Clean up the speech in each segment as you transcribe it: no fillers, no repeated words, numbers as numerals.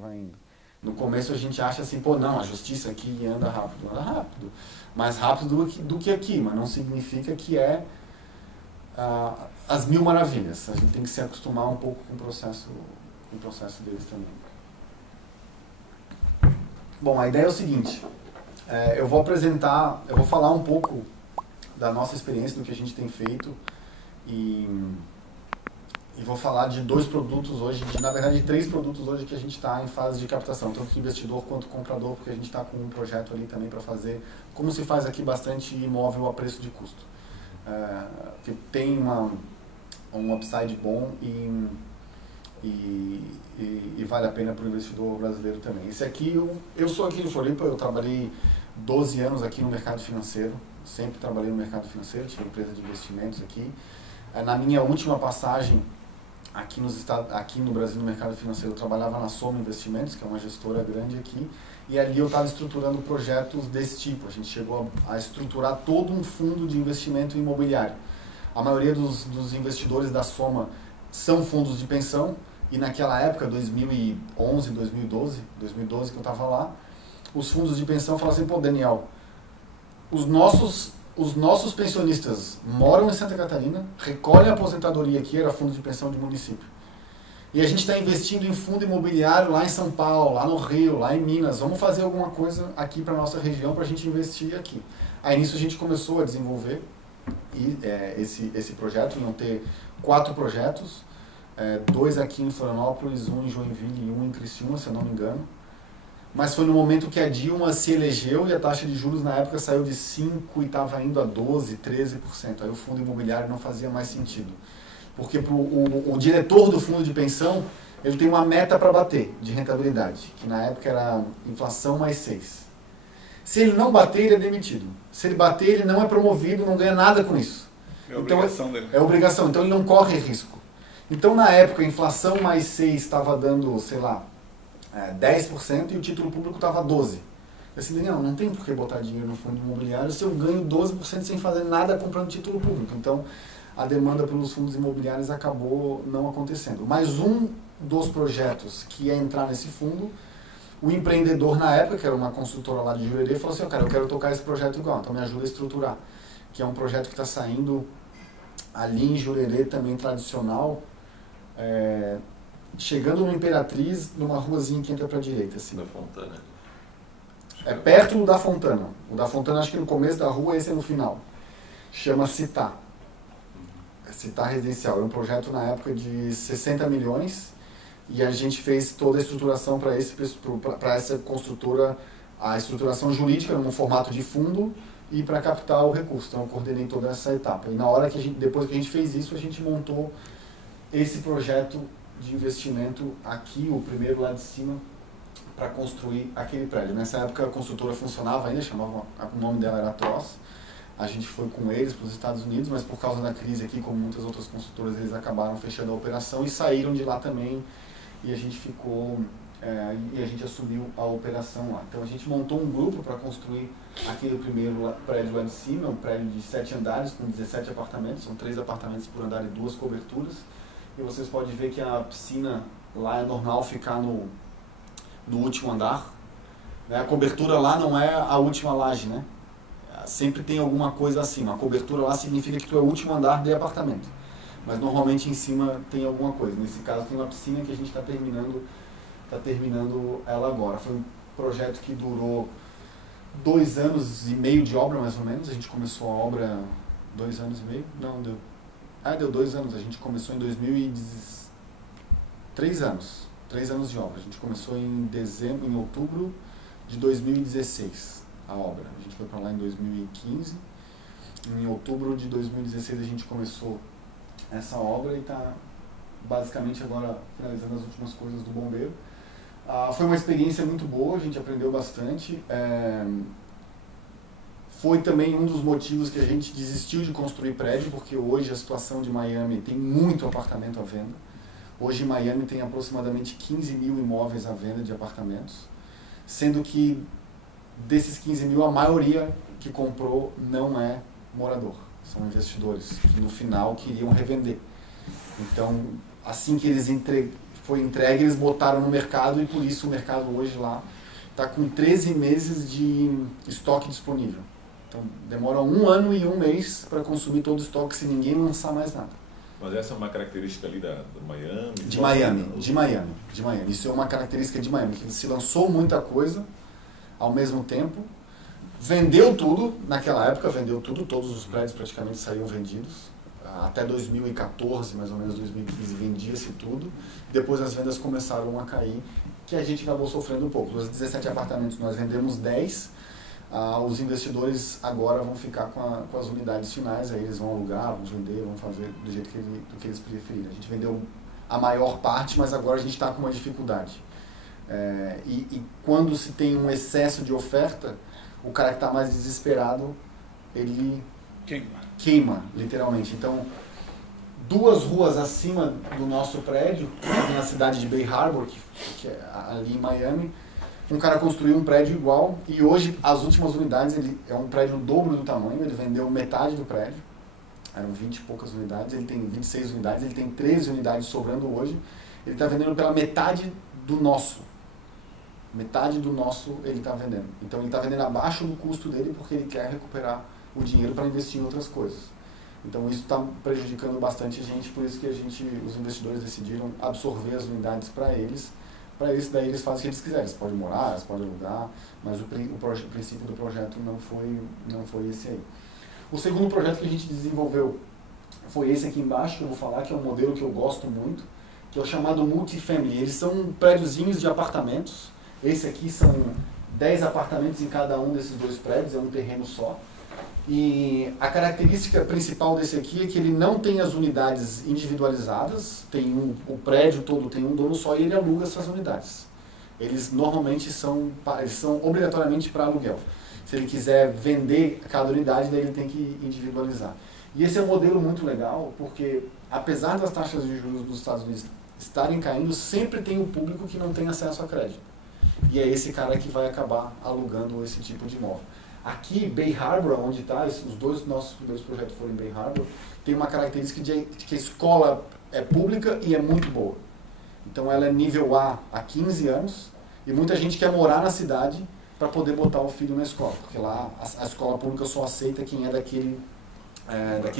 vai indo. No começo a gente acha assim, pô, não, a justiça aqui anda rápido, mais rápido do que aqui, mas não significa que é as mil maravilhas. A gente tem que se acostumar um pouco com o processo deles também. Bom, a ideia é o seguinte, eu vou falar um pouco da nossa experiência, do que a gente tem feito e vou falar de 2 produtos hoje, na verdade de 3 produtos hoje que a gente está em fase de captação, tanto investidor quanto comprador, porque a gente está com um projeto ali também para fazer, como se faz aqui bastante imóvel a preço de custo. Que tem um upside bom e vale a pena para o investidor brasileiro também. Esse aqui, eu sou aqui de Floripa, eu trabalhei 12 anos aqui no mercado financeiro, sempre trabalhei no mercado financeiro, tive empresa de investimentos aqui. Na minha última passagem aqui no Brasil, no mercado financeiro, eu trabalhava na Soma Investimentos, que é uma gestora grande aqui, e ali eu estava estruturando projetos desse tipo. A gente chegou a estruturar todo um fundo de investimento imobiliário. A maioria dos investidores da Soma são fundos de pensão, e naquela época, 2011, 2012 que eu estava lá, os fundos de pensão falavam assim, pô, Daniel, os nossos pensionistas moram em Santa Catarina, recolhem a aposentadoria aqui, era fundo de pensão de município. E a gente está investindo em fundo imobiliário lá em São Paulo, lá no Rio, lá em Minas. Vamos fazer alguma coisa aqui para a nossa região para a gente investir aqui. Aí nisso a gente começou a desenvolver esse projeto. Iam ter 4 projetos, 2 aqui em Florianópolis, 1 em Joinville e 1 em Criciúma, se eu não me engano. Mas foi no momento que a Dilma se elegeu e a taxa de juros na época saiu de 5% e estava indo a 12%, 13%. Aí o fundo imobiliário não fazia mais sentido. Porque o diretor do fundo de pensão, ele tem uma meta para bater de rentabilidade, que na época era inflação mais 6%. Se ele não bater, ele é demitido. Se ele bater, ele não é promovido, não ganha nada com isso. É obrigação dele. É obrigação, então ele não corre risco. Então na época a inflação mais 6% estava dando, sei lá, 10% e o título público estava 12%. Eu disse, Daniel, não tem por que botar dinheiro no fundo imobiliário se eu ganho 12% sem fazer nada comprando título público. Então, a demanda pelos fundos imobiliários acabou não acontecendo. Mas um dos projetos que ia entrar nesse fundo, o empreendedor na época, que era uma construtora lá de Jurerê, falou assim, cara, eu quero tocar esse projeto igual, então me ajuda a estruturar. Que é um projeto que está saindo ali em Jurerê, também tradicional, chegando no Imperatriz, numa ruazinha que entra para a direita. Assim. Da Fontana. É perto da Fontana. O da Fontana acho que no começo da rua, esse é no final. Chama Città. Città Residencial. Era um projeto na época de 60 milhões e a gente fez toda a estruturação para essa construtora, a estruturação jurídica num formato de fundo e para captar o recurso. Então eu coordenei toda essa etapa. E na hora depois que a gente fez isso, a gente montou esse projeto de investimento aqui, o primeiro lá de cima, para construir aquele prédio. Nessa época a construtora funcionava ainda, o nome dela era Tross. A gente foi com eles para os Estados Unidos, mas por causa da crise aqui, como muitas outras construtoras, eles acabaram fechando a operação e saíram de lá também. E a gente ficou, e a gente assumiu a operação lá. Então a gente montou um grupo para construir aquele primeiro prédio lá de cima, um prédio de 7 andares com 17 apartamentos, são 3 apartamentos por andar e 2 coberturas. E vocês podem ver que a piscina lá é normal ficar no último andar. A cobertura lá não é a última laje, né? Sempre tem alguma coisa acima. A cobertura lá significa que tu é o último andar de apartamento. Mas normalmente em cima tem alguma coisa. Nesse caso tem uma piscina que a gente está terminando ela agora. Foi um projeto que durou 2 anos e meio de obra, mais ou menos. A gente começou a obra 2 anos e meio? Não, deu. Deu 2 anos. A gente começou em 2010. 3 anos. 3 anos de obra. A gente começou em outubro de 2016 a obra. A gente foi para lá em 2015. Em outubro de 2016 a gente começou essa obra e está basicamente agora finalizando as últimas coisas do bombeiro. Foi uma experiência muito boa, a gente aprendeu bastante. Foi também um dos motivos que a gente desistiu de construir prédio, porque hoje a situação de Miami tem muito apartamento à venda. Hoje em Miami tem aproximadamente 15 mil imóveis à venda de apartamentos, sendo que desses 15 mil, a maioria que comprou não é morador. São investidores que no final queriam revender. Então, assim que eles foi entregue, eles botaram no mercado e por isso o mercado hoje lá está com 13 meses de estoque disponível. Então demora 1 ano e 1 mês para consumir todo o estoque se ninguém lançar mais nada. Mas essa é uma característica ali do Miami? De Miami. Isso é uma característica de Miami, que se lançou muita coisa ao mesmo tempo, vendeu tudo, naquela época vendeu tudo, todos os prédios praticamente saíam vendidos. Até 2014, mais ou menos 2015, vendia-se tudo. Depois as vendas começaram a cair, que a gente acabou sofrendo um pouco. Dos 17 apartamentos nós vendemos 10. Os investidores agora vão ficar com as unidades finais, aí eles vão alugar, vão vender, vão fazer do jeito que eles preferirem. A gente vendeu a maior parte, mas agora a gente está com uma dificuldade. E quando se tem um excesso de oferta, o cara que está mais desesperado, ele queima, literalmente. Então, 2 ruas acima do nosso prédio, na cidade de Bay Harbor, que é ali em Miami, um cara construiu um prédio igual e hoje as últimas unidades, ele é um prédio o dobro do tamanho, ele vendeu metade do prédio, eram 20 e poucas unidades, ele tem 26 unidades, ele tem 13 unidades sobrando hoje, ele está vendendo pela metade do nosso. Metade do nosso ele está vendendo. Então ele está vendendo abaixo do custo dele porque ele quer recuperar o dinheiro para investir em outras coisas. Então isso está prejudicando bastante a gente, por isso que os investidores decidiram absorver as unidades para eles. Para eles, daí eles fazem o que eles quiserem. Eles podem morar, eles podem alugar, mas o princípio do projeto não foi esse aí. O segundo projeto que a gente desenvolveu foi esse aqui embaixo, que eu vou falar, que é um modelo que eu gosto muito, que é o chamado multifamily. Eles são prédiozinhos de apartamentos. Esse aqui são 10 apartamentos em cada um desses 2 prédios, é um terreno só. E a característica principal desse aqui é que ele não tem as unidades individualizadas, o prédio todo tem um dono só e ele aluga essas unidades. Eles normalmente são obrigatoriamente para aluguel. Se ele quiser vender cada unidade, daí ele tem que individualizar. E esse é um modelo muito legal, porque apesar das taxas de juros dos Estados Unidos estarem caindo, sempre tem um público que não tem acesso a crédito. E é esse cara que vai acabar alugando esse tipo de imóvel. Aqui, Bay Harbor, onde está, os 2 nossos primeiros projetos foram em Bay Harbor, tem uma característica de que a escola é pública e é muito boa. Então ela é nível A há 15 anos e muita gente quer morar na cidade para poder botar o filho na escola, porque lá a escola pública só aceita quem é daquele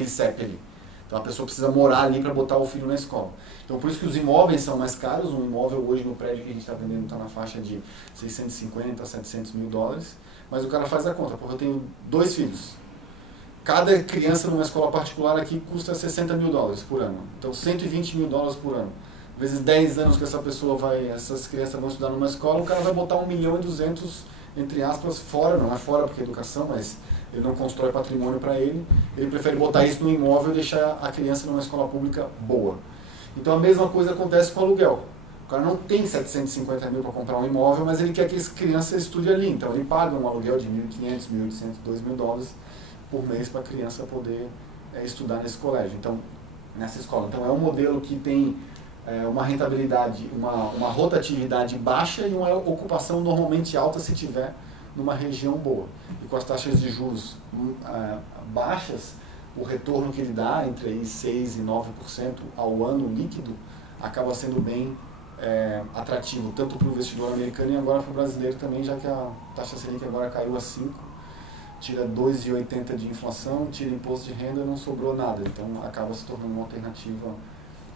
CEP ali. Então a pessoa precisa morar ali para botar o filho na escola. Então por isso que os imóveis são mais caros. Um imóvel hoje no prédio que a gente está vendendo está na faixa de 650 a 700 mil dólares. Mas o cara faz a conta, porque eu tenho 2 filhos. Cada criança numa escola particular aqui custa 60 mil dólares por ano. Então 120 mil dólares por ano. Vezes 10 anos que essas crianças vão estudar numa escola, o cara vai botar 1,2 milhão, entre aspas, fora. Não é fora porque é educação, mas ele não constrói patrimônio para ele. Ele prefere botar isso no imóvel e deixar a criança numa escola pública boa. Então a mesma coisa acontece com o aluguel. O cara não tem 750 mil para comprar um imóvel, mas ele quer que as crianças estudem ali. Então ele paga um aluguel de 1.500, 1.800, 2 mil dólares por mês para a criança poder estudar nesse colégio, nessa escola. Então é um modelo que tem uma rentabilidade, uma rotatividade baixa e uma ocupação normalmente alta se tiver numa região boa. E com as taxas de juros baixas, o retorno que ele dá, entre 6% e 9% ao ano líquido, acaba sendo bem atrativo, tanto para o investidor americano e agora para o brasileiro também, já que a taxa Selic agora caiu a 5%, tira 2,80% de inflação, tira imposto de renda, não sobrou nada. Então acaba se tornando uma alternativa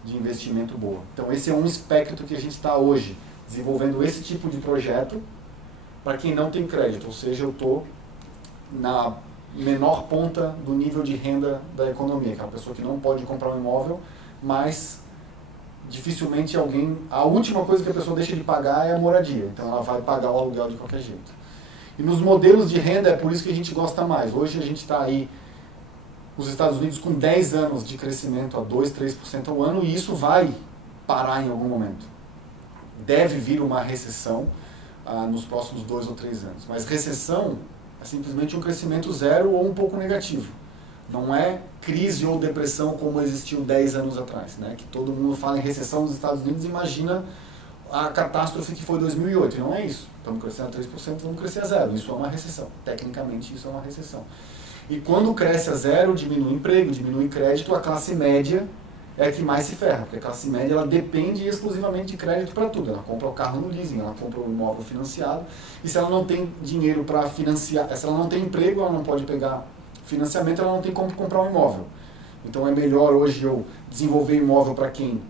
de investimento boa. Então esse é um espectro que a gente está hoje desenvolvendo esse tipo de projeto para quem não tem crédito, ou seja, eu estou na menor ponta do nível de renda da economia, aquela pessoa que não pode comprar um imóvel, mas dificilmente a última coisa que a pessoa deixa de pagar é a moradia, então ela vai pagar o aluguel de qualquer jeito. E nos modelos de renda é por isso que a gente gosta mais. Hoje a gente está aí, os Estados Unidos com 10 anos de crescimento a 2%, 3% ao ano, e isso vai parar em algum momento. Deve vir uma recessão nos próximos 2 ou 3 anos. Mas recessão é simplesmente um crescimento zero ou um pouco negativo. Não é crise ou depressão como existiu 10 anos atrás, né? Que todo mundo fala em recessão nos Estados Unidos e imagina a catástrofe que foi 2008. E não é isso. Estamos crescendo a 3%, vamos crescer a zero. Isso é uma recessão. Tecnicamente, isso é uma recessão. E quando cresce a zero, diminui emprego, diminui crédito, a classe média é a que mais se ferra, porque a classe média ela depende exclusivamente de crédito para tudo. Ela compra o carro no leasing, ela compra o imóvel financiado, e se ela não tem dinheiro para financiar, se ela não tem emprego, ela não pode pegar financiamento, ela não tem como comprar um imóvel. Então é melhor hoje eu desenvolver imóvel para quem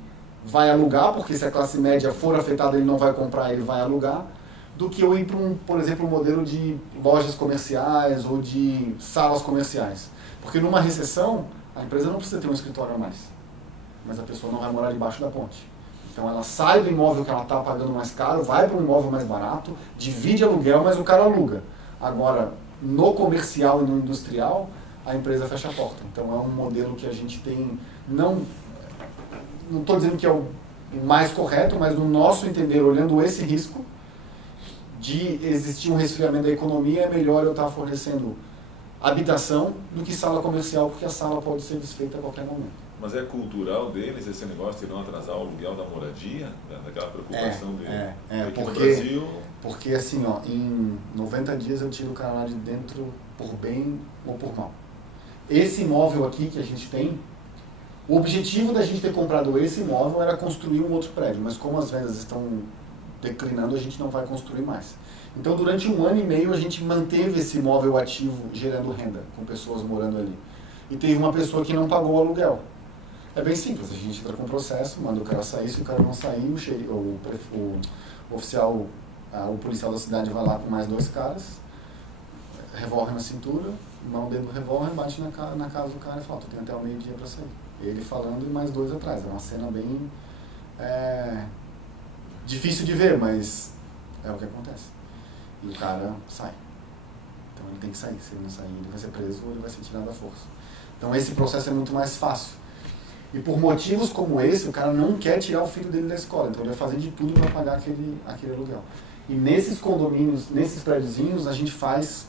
vai alugar, porque se a classe média for afetada, ele não vai comprar, ele vai alugar, do que eu ir para, por exemplo, um modelo de lojas comerciais ou de salas comerciais. Porque numa recessão, a empresa não precisa ter um escritório a mais, mas a pessoa não vai morar debaixo da ponte. Então ela sai do imóvel que ela está pagando mais caro, vai para um imóvel mais barato, divide aluguel, mas o cara aluga. Agora, no comercial e no industrial, a empresa fecha a porta. Então é um modelo que a gente tem, não estou dizendo que é o mais correto, mas no nosso entender, olhando esse risco de existir um resfriamento da economia, é melhor eu estar fornecendo habitação do que sala comercial, porque a sala pode ser desfeita a qualquer momento. Mas é cultural deles esse negócio de não atrasar o aluguel da moradia? Daquela preocupação dele? Porque no Brasil... Porque assim, ó, em 90 dias eu tiro o cara lá de dentro por bem ou por mal. Esse imóvel aqui que a gente tem, o objetivo da gente ter comprado esse imóvel era construir um outro prédio, mas como as vendas estão declinando, a gente não vai construir mais. Então, durante 1 ano e meio, a gente manteve esse imóvel ativo, gerando renda, com pessoas morando ali. E teve uma pessoa que não pagou o aluguel. É bem simples, a gente entra com o processo, manda o cara sair, se o cara não sair, o oficial, o policial da cidade vai lá com mais 2 caras, revólver na cintura, mão dentro do revólver, bate na casa do cara e fala, tu tem até o meio-dia para sair. Ele falando e mais 2 atrás. É uma cena bem difícil de ver, mas é o que acontece. E o cara sai. Então ele tem que sair. Se ele não sair, ele vai ser preso ou ele vai ser tirado à força. Então esse processo é muito mais fácil. E por motivos como esse, o cara não quer tirar o filho dele da escola. Então ele vai fazer de tudo para pagar aquele aluguel. E nesses condomínios, nesses prédiozinhos, a gente faz,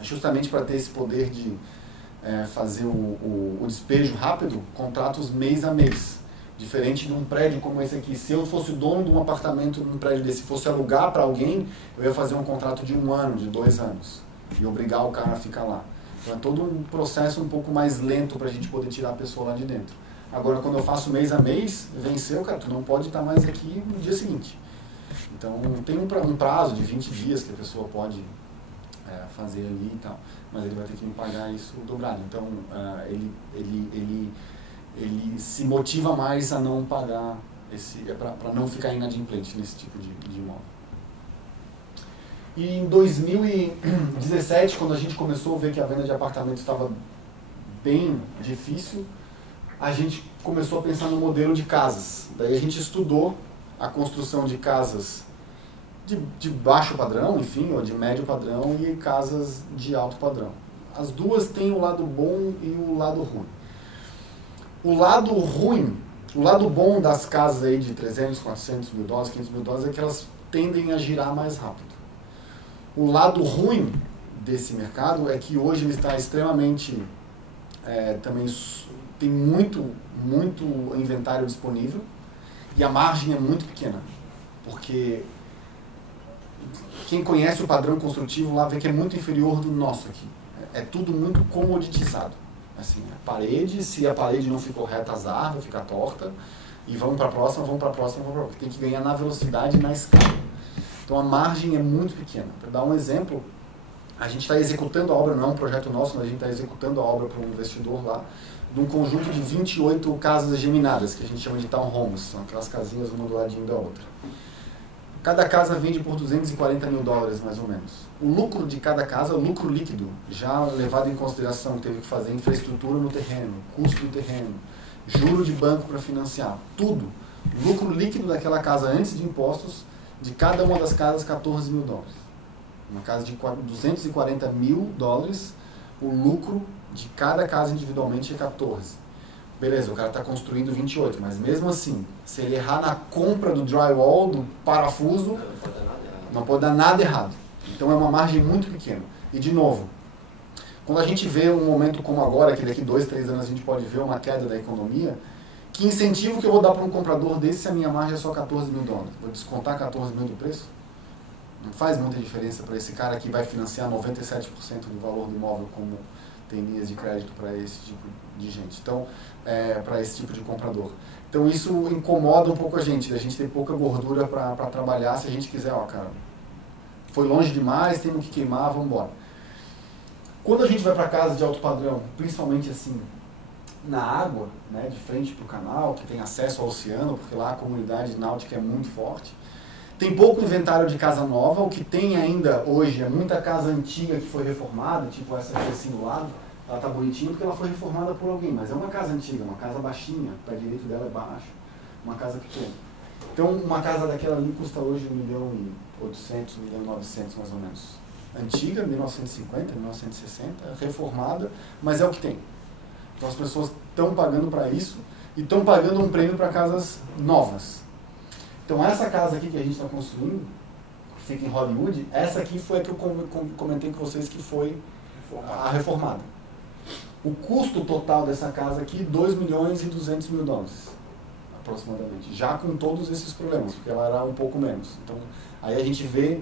justamente para ter esse poder de fazer o despejo rápido, contratos mês a mês. Diferente de um prédio como esse aqui. Se eu fosse dono de um apartamento num prédio desse, fosse alugar para alguém, eu ia fazer um contrato de 1 ano, de 2 anos. E obrigar o cara a ficar lá. Então é todo um processo um pouco mais lento para a gente poder tirar a pessoa lá de dentro. Agora, quando eu faço mês a mês, venceu, cara, tu não pode estar mais aqui no dia seguinte. Então tem um prazo de 20 dias que a pessoa pode fazer ali e tal. Mas ele vai ter que me pagar isso dobrado. Então ele se motiva mais a não pagar, para não ficar inadimplente nesse tipo de imóvel. E em 2017, quando a gente começou a ver que a venda de apartamentos estava bem difícil, a gente começou a pensar no modelo de casas. Daí a gente estudou a construção de casas de baixo padrão, enfim, ou de médio padrão, e casas de alto padrão. As duas têm o lado bom e o lado ruim. O lado ruim, o lado bom das casas aí de 300, 400 mil dólares, 500 mil dólares é que elas tendem a girar mais rápido. O lado ruim desse mercado é que hoje ele está extremamente, também tem muito inventário disponível e a margem é muito pequena, porque quem conhece o padrão construtivo lá vê que é muito inferior do nosso aqui. É tudo muito comoditizado. Assim, a parede, se a parede não ficou reta, azar, vai ficar torta, e vamos para a próxima, vamos para a próxima, vamos para a próxima. Tem que ganhar na velocidade e na escala. Então a margem é muito pequena. Para dar um exemplo, a gente está executando a obra, não é um projeto nosso, mas a gente está executando a obra para um investidor lá, de um conjunto de 28 casas geminadas, que a gente chama de townhomes, são aquelas casinhas uma do ladinho da outra. Cada casa vende por 240 mil dólares, mais ou menos. O lucro de cada casa é o lucro líquido, já levado em consideração que teve que fazer infraestrutura no terreno, custo do terreno, juro de banco para financiar, tudo. O lucro líquido daquela casa antes de impostos, de cada uma das casas, 14 mil dólares. Uma casa de 240 mil dólares, o lucro de cada casa individualmente é 14. Beleza, o cara está construindo 28, mas mesmo assim, se ele errar na compra do drywall, do parafuso, não pode dar nada errado. Então é uma margem muito pequena. E de novo, quando a gente vê um momento como agora, que daqui 2, 3 anos a gente pode ver uma queda da economia, que incentivo que eu vou dar para um comprador desse se a minha margem é só 14 mil dólares? Vou descontar 14 mil do preço? Não faz muita diferença para esse cara que vai financiar 97% do valor do imóvel como tem linhas de crédito para esse tipo de gente. Então, para esse tipo de comprador. Então isso incomoda um pouco a gente ter pouca gordura para trabalhar, se a gente quiser, ó, cara, foi longe demais, temos que queimar, vamos embora. Quando a gente vai para casa de alto padrão, principalmente assim, na água, né, de frente para o canal, que tem acesso ao oceano, porque lá a comunidade náutica é muito forte, tem pouco inventário de casa nova, o que tem ainda hoje é muita casa antiga que foi reformada, tipo essa aqui assim do lado. Ela está bonitinha porque ela foi reformada por alguém, mas é uma casa antiga, uma casa baixinha, o pé direito dela é baixo, uma casa pequena. Então, uma casa daquela ali custa hoje 1.800.000, 1.900.000 mais ou menos. Antiga, 1950, 1960, reformada, mas é o que tem. Então, as pessoas estão pagando para isso e estão pagando um prêmio para casas novas. Então, essa casa aqui que a gente está construindo, que fica em Hollywood, essa aqui foi a que eu comentei com vocês que foi a reformada. O custo total dessa casa aqui, 2.200.000 dólares, aproximadamente, já com todos esses problemas, porque ela era um pouco menos. Então, aí a gente vê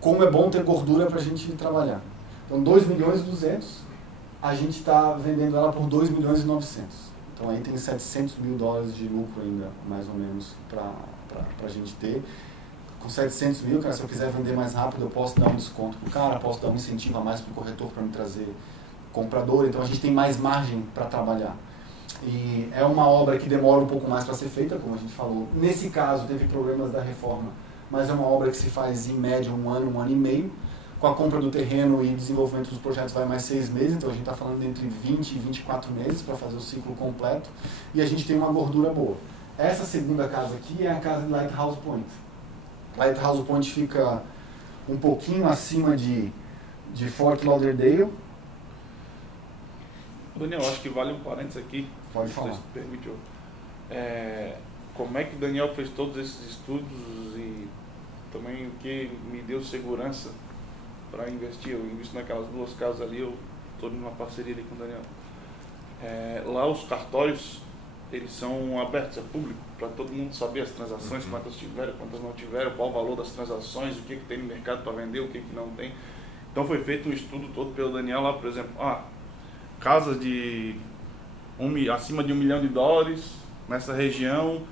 como é bom ter gordura para a gente trabalhar. Então, 2.200.000, a gente está vendendo ela por 2.900.000. Então, aí tem 700.000 dólares de lucro ainda, mais ou menos, para a gente ter. Com 700.000, cara, se eu quiser vender mais rápido, eu posso dar um desconto para o cara, posso dar um incentivo a mais para o corretor para me trazer comprador, então a gente tem mais margem para trabalhar. E é uma obra que demora um pouco mais para ser feita, como a gente falou. Nesse caso, teve problemas da reforma, mas é uma obra que se faz em média 1 ano e meio. Com a compra do terreno e desenvolvimento dos projetos vai mais 6 meses, então a gente está falando entre 20 e 24 meses para fazer o ciclo completo. E a gente tem uma gordura boa. Essa segunda casa aqui é a casa de Lighthouse Point. Lighthouse Point fica um pouquinho acima de Fort Lauderdale. Daniel, acho que vale um parênteses aqui. Pode falar. Se permitiu. Como é que o Daniel fez todos esses estudos e também o que me deu segurança para investir? Eu invisto naquelas 2 casas ali, eu estou numa parceria ali com o Daniel. Lá os cartórios, eles são abertos, é público, para todo mundo saber as transações, quantas tiveram, quantas não tiveram, qual o valor das transações, o que tem no mercado para vender, o que não tem. Então foi feito um estudo todo pelo Daniel lá, por exemplo, casas de acima de $1 milhão nessa região,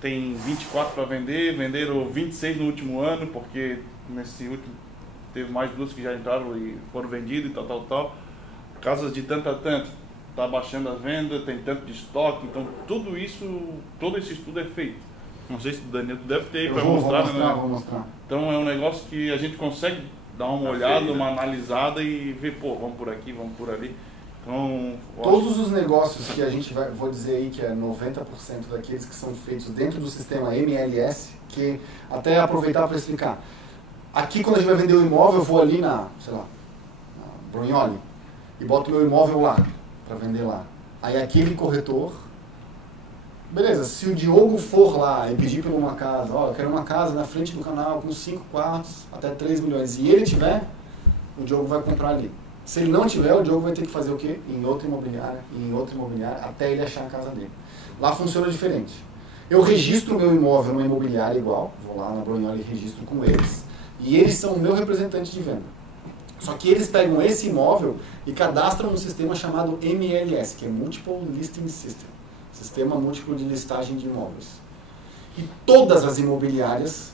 tem 24 para vender, venderam 26 no último ano, porque nesse último teve mais 2 que já entraram e foram vendidas e tal. Casas de tanto a tanto, está baixando as vendas, tem tanto de estoque, então tudo isso, todo esse estudo é feito. Não sei se o Daniel deve ter para mostrar, né? Vou mostrar. Então é um negócio que a gente consegue dar uma olhada, uma analisada e ver, pô, vamos por aqui, vamos por ali. Então, todos os negócios que a gente vai, vou dizer aí que é 90% daqueles que são feitos dentro do sistema MLS, que até aproveitar para explicar. Aqui quando a gente vai vender o imóvel, eu vou ali na Brunholi e boto meu imóvel lá, para vender lá. Aí aquele corretor, beleza, se o Diogo for lá e pedir por uma casa, eu quero uma casa na frente do canal com 5 quartos, até 3 milhões, e ele tiver, o Diogo vai comprar ali. Se ele não tiver, o Diogo vai ter que fazer o quê? Em outra imobiliária, até ele achar a casa dele. Lá funciona diferente. Eu registro o meu imóvel numa imobiliária igual, vou lá na Brunholi e registro com eles, e eles são o meu representante de venda. Só que eles pegam esse imóvel e cadastram um sistema chamado MLS, que é Multiple Listing System, sistema múltiplo de listagem de imóveis. E todas as imobiliárias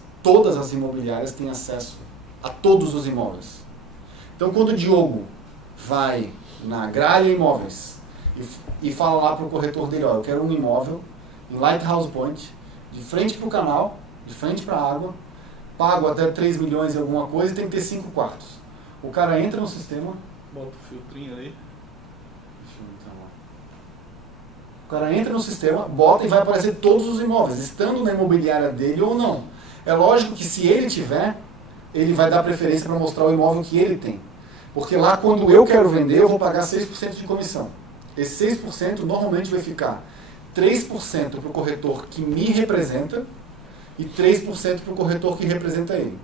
têm acesso a todos os imóveis. Então, quando o Diogo vai na Gralha Imóveis e fala lá para o corretor dele, eu quero um imóvel em Lighthouse Point, de frente para o canal, de frente para a água, pago até 3 milhões e alguma coisa e tem que ter 5 quartos. O cara entra no sistema, bota o filtrinho aí. O cara entra no sistema, bota e vai aparecer todos os imóveis, estando na imobiliária dele ou não. É lógico que se ele tiver, ele vai dar preferência para mostrar o imóvel que ele tem. Porque lá, quando eu quero vender, eu vou pagar 6% de comissão. Esse 6% normalmente vai ficar 3% para o corretor que me representa e 3% para o corretor que representa ele.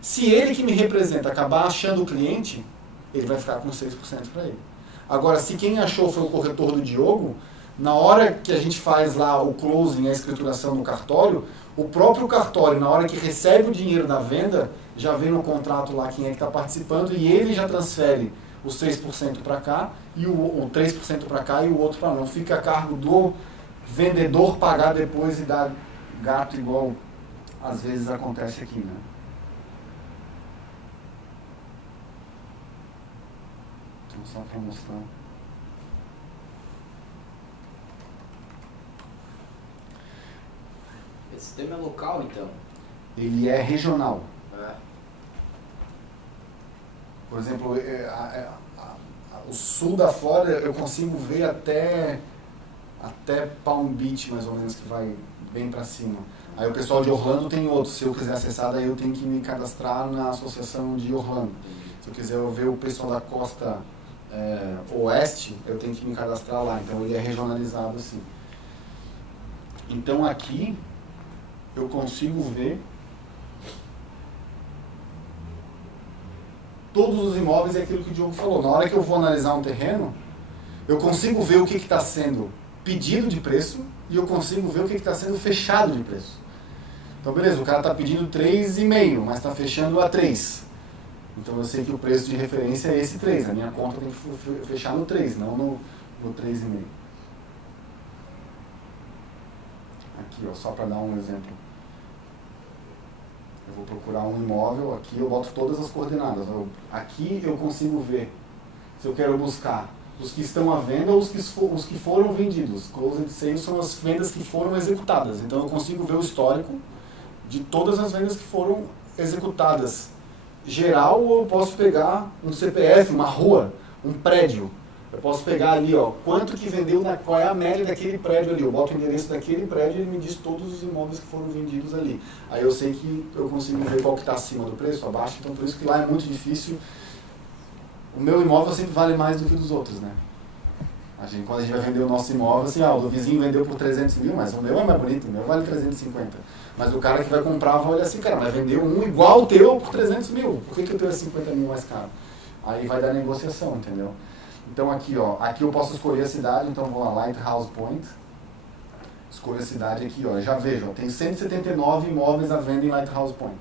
Se ele que me representa acabar achando o cliente, ele vai ficar com 6% para ele. Agora, se quem achou foi o corretor do Diogo, na hora que a gente faz lá o closing, a escrituração no cartório, o próprio cartório, na hora que recebe o dinheiro da venda, já vê no contrato lá quem é que está participando e ele já transfere os 6% para cá, e o 3% para cá e o outro para lá. Não fica a cargo do vendedor pagar depois e dar gato igual às vezes acontece aqui, né? Então, só para mostrar. Esse sistema é local, então? Ele é regional. É. Por exemplo, o sul da Flórida eu consigo ver até Palm Beach, mais ou menos, que vai bem para cima. Aí o pessoal de Orlando tem outro. Se eu quiser acessar, daí eu tenho que me cadastrar na associação de Orlando. Se eu quiser ver o pessoal da costa oeste, eu tenho que me cadastrar lá. Então ele é regionalizado assim. Então aqui eu consigo ver todos os imóveis, é aquilo que o Diogo falou. Na hora que eu vou analisar um terreno, eu consigo ver o que está sendo pedido de preço e eu consigo ver o que está sendo fechado de preço. Então, beleza, o cara está pedindo 3,5, mas está fechando a 3. Então, eu sei que o preço de referência é esse 3. A minha conta tem que fechar no 3, não no 3,5. Aqui, ó, só para dar um exemplo. Eu vou procurar um imóvel, aqui eu boto todas as coordenadas. Aqui eu consigo ver se eu quero buscar os que estão à venda ou os que foram vendidos. Closed sales são as vendas que foram executadas. Então eu consigo ver o histórico de todas as vendas que foram executadas. Geral, ou eu posso pegar um CPF, uma rua, um prédio. Eu posso pegar ali, ó, quanto que vendeu, qual é a média daquele prédio ali. Eu boto o endereço daquele prédio e ele me diz todos os imóveis que foram vendidos ali. Aí eu sei que eu consigo ver qual que está acima do preço, abaixo. Então por isso que lá é muito difícil. O meu imóvel sempre vale mais do que dos outros, né? Quando a gente vai vender o nosso imóvel, assim, o do vizinho vendeu por 300 mil, mas o meu é mais bonito, o meu vale 350. Mas o cara que vai comprar vai olhar assim, cara, mas vendeu um igual o teu por 300 mil. Por que o teu é 50 mil mais caro? Aí vai dar negociação, entendeu? Então aqui, ó, aqui eu posso escolher a cidade, então vou lá, Lighthouse Point, escolho a cidade aqui, ó, já vejo, ó, tem 179 imóveis à venda em Lighthouse Point.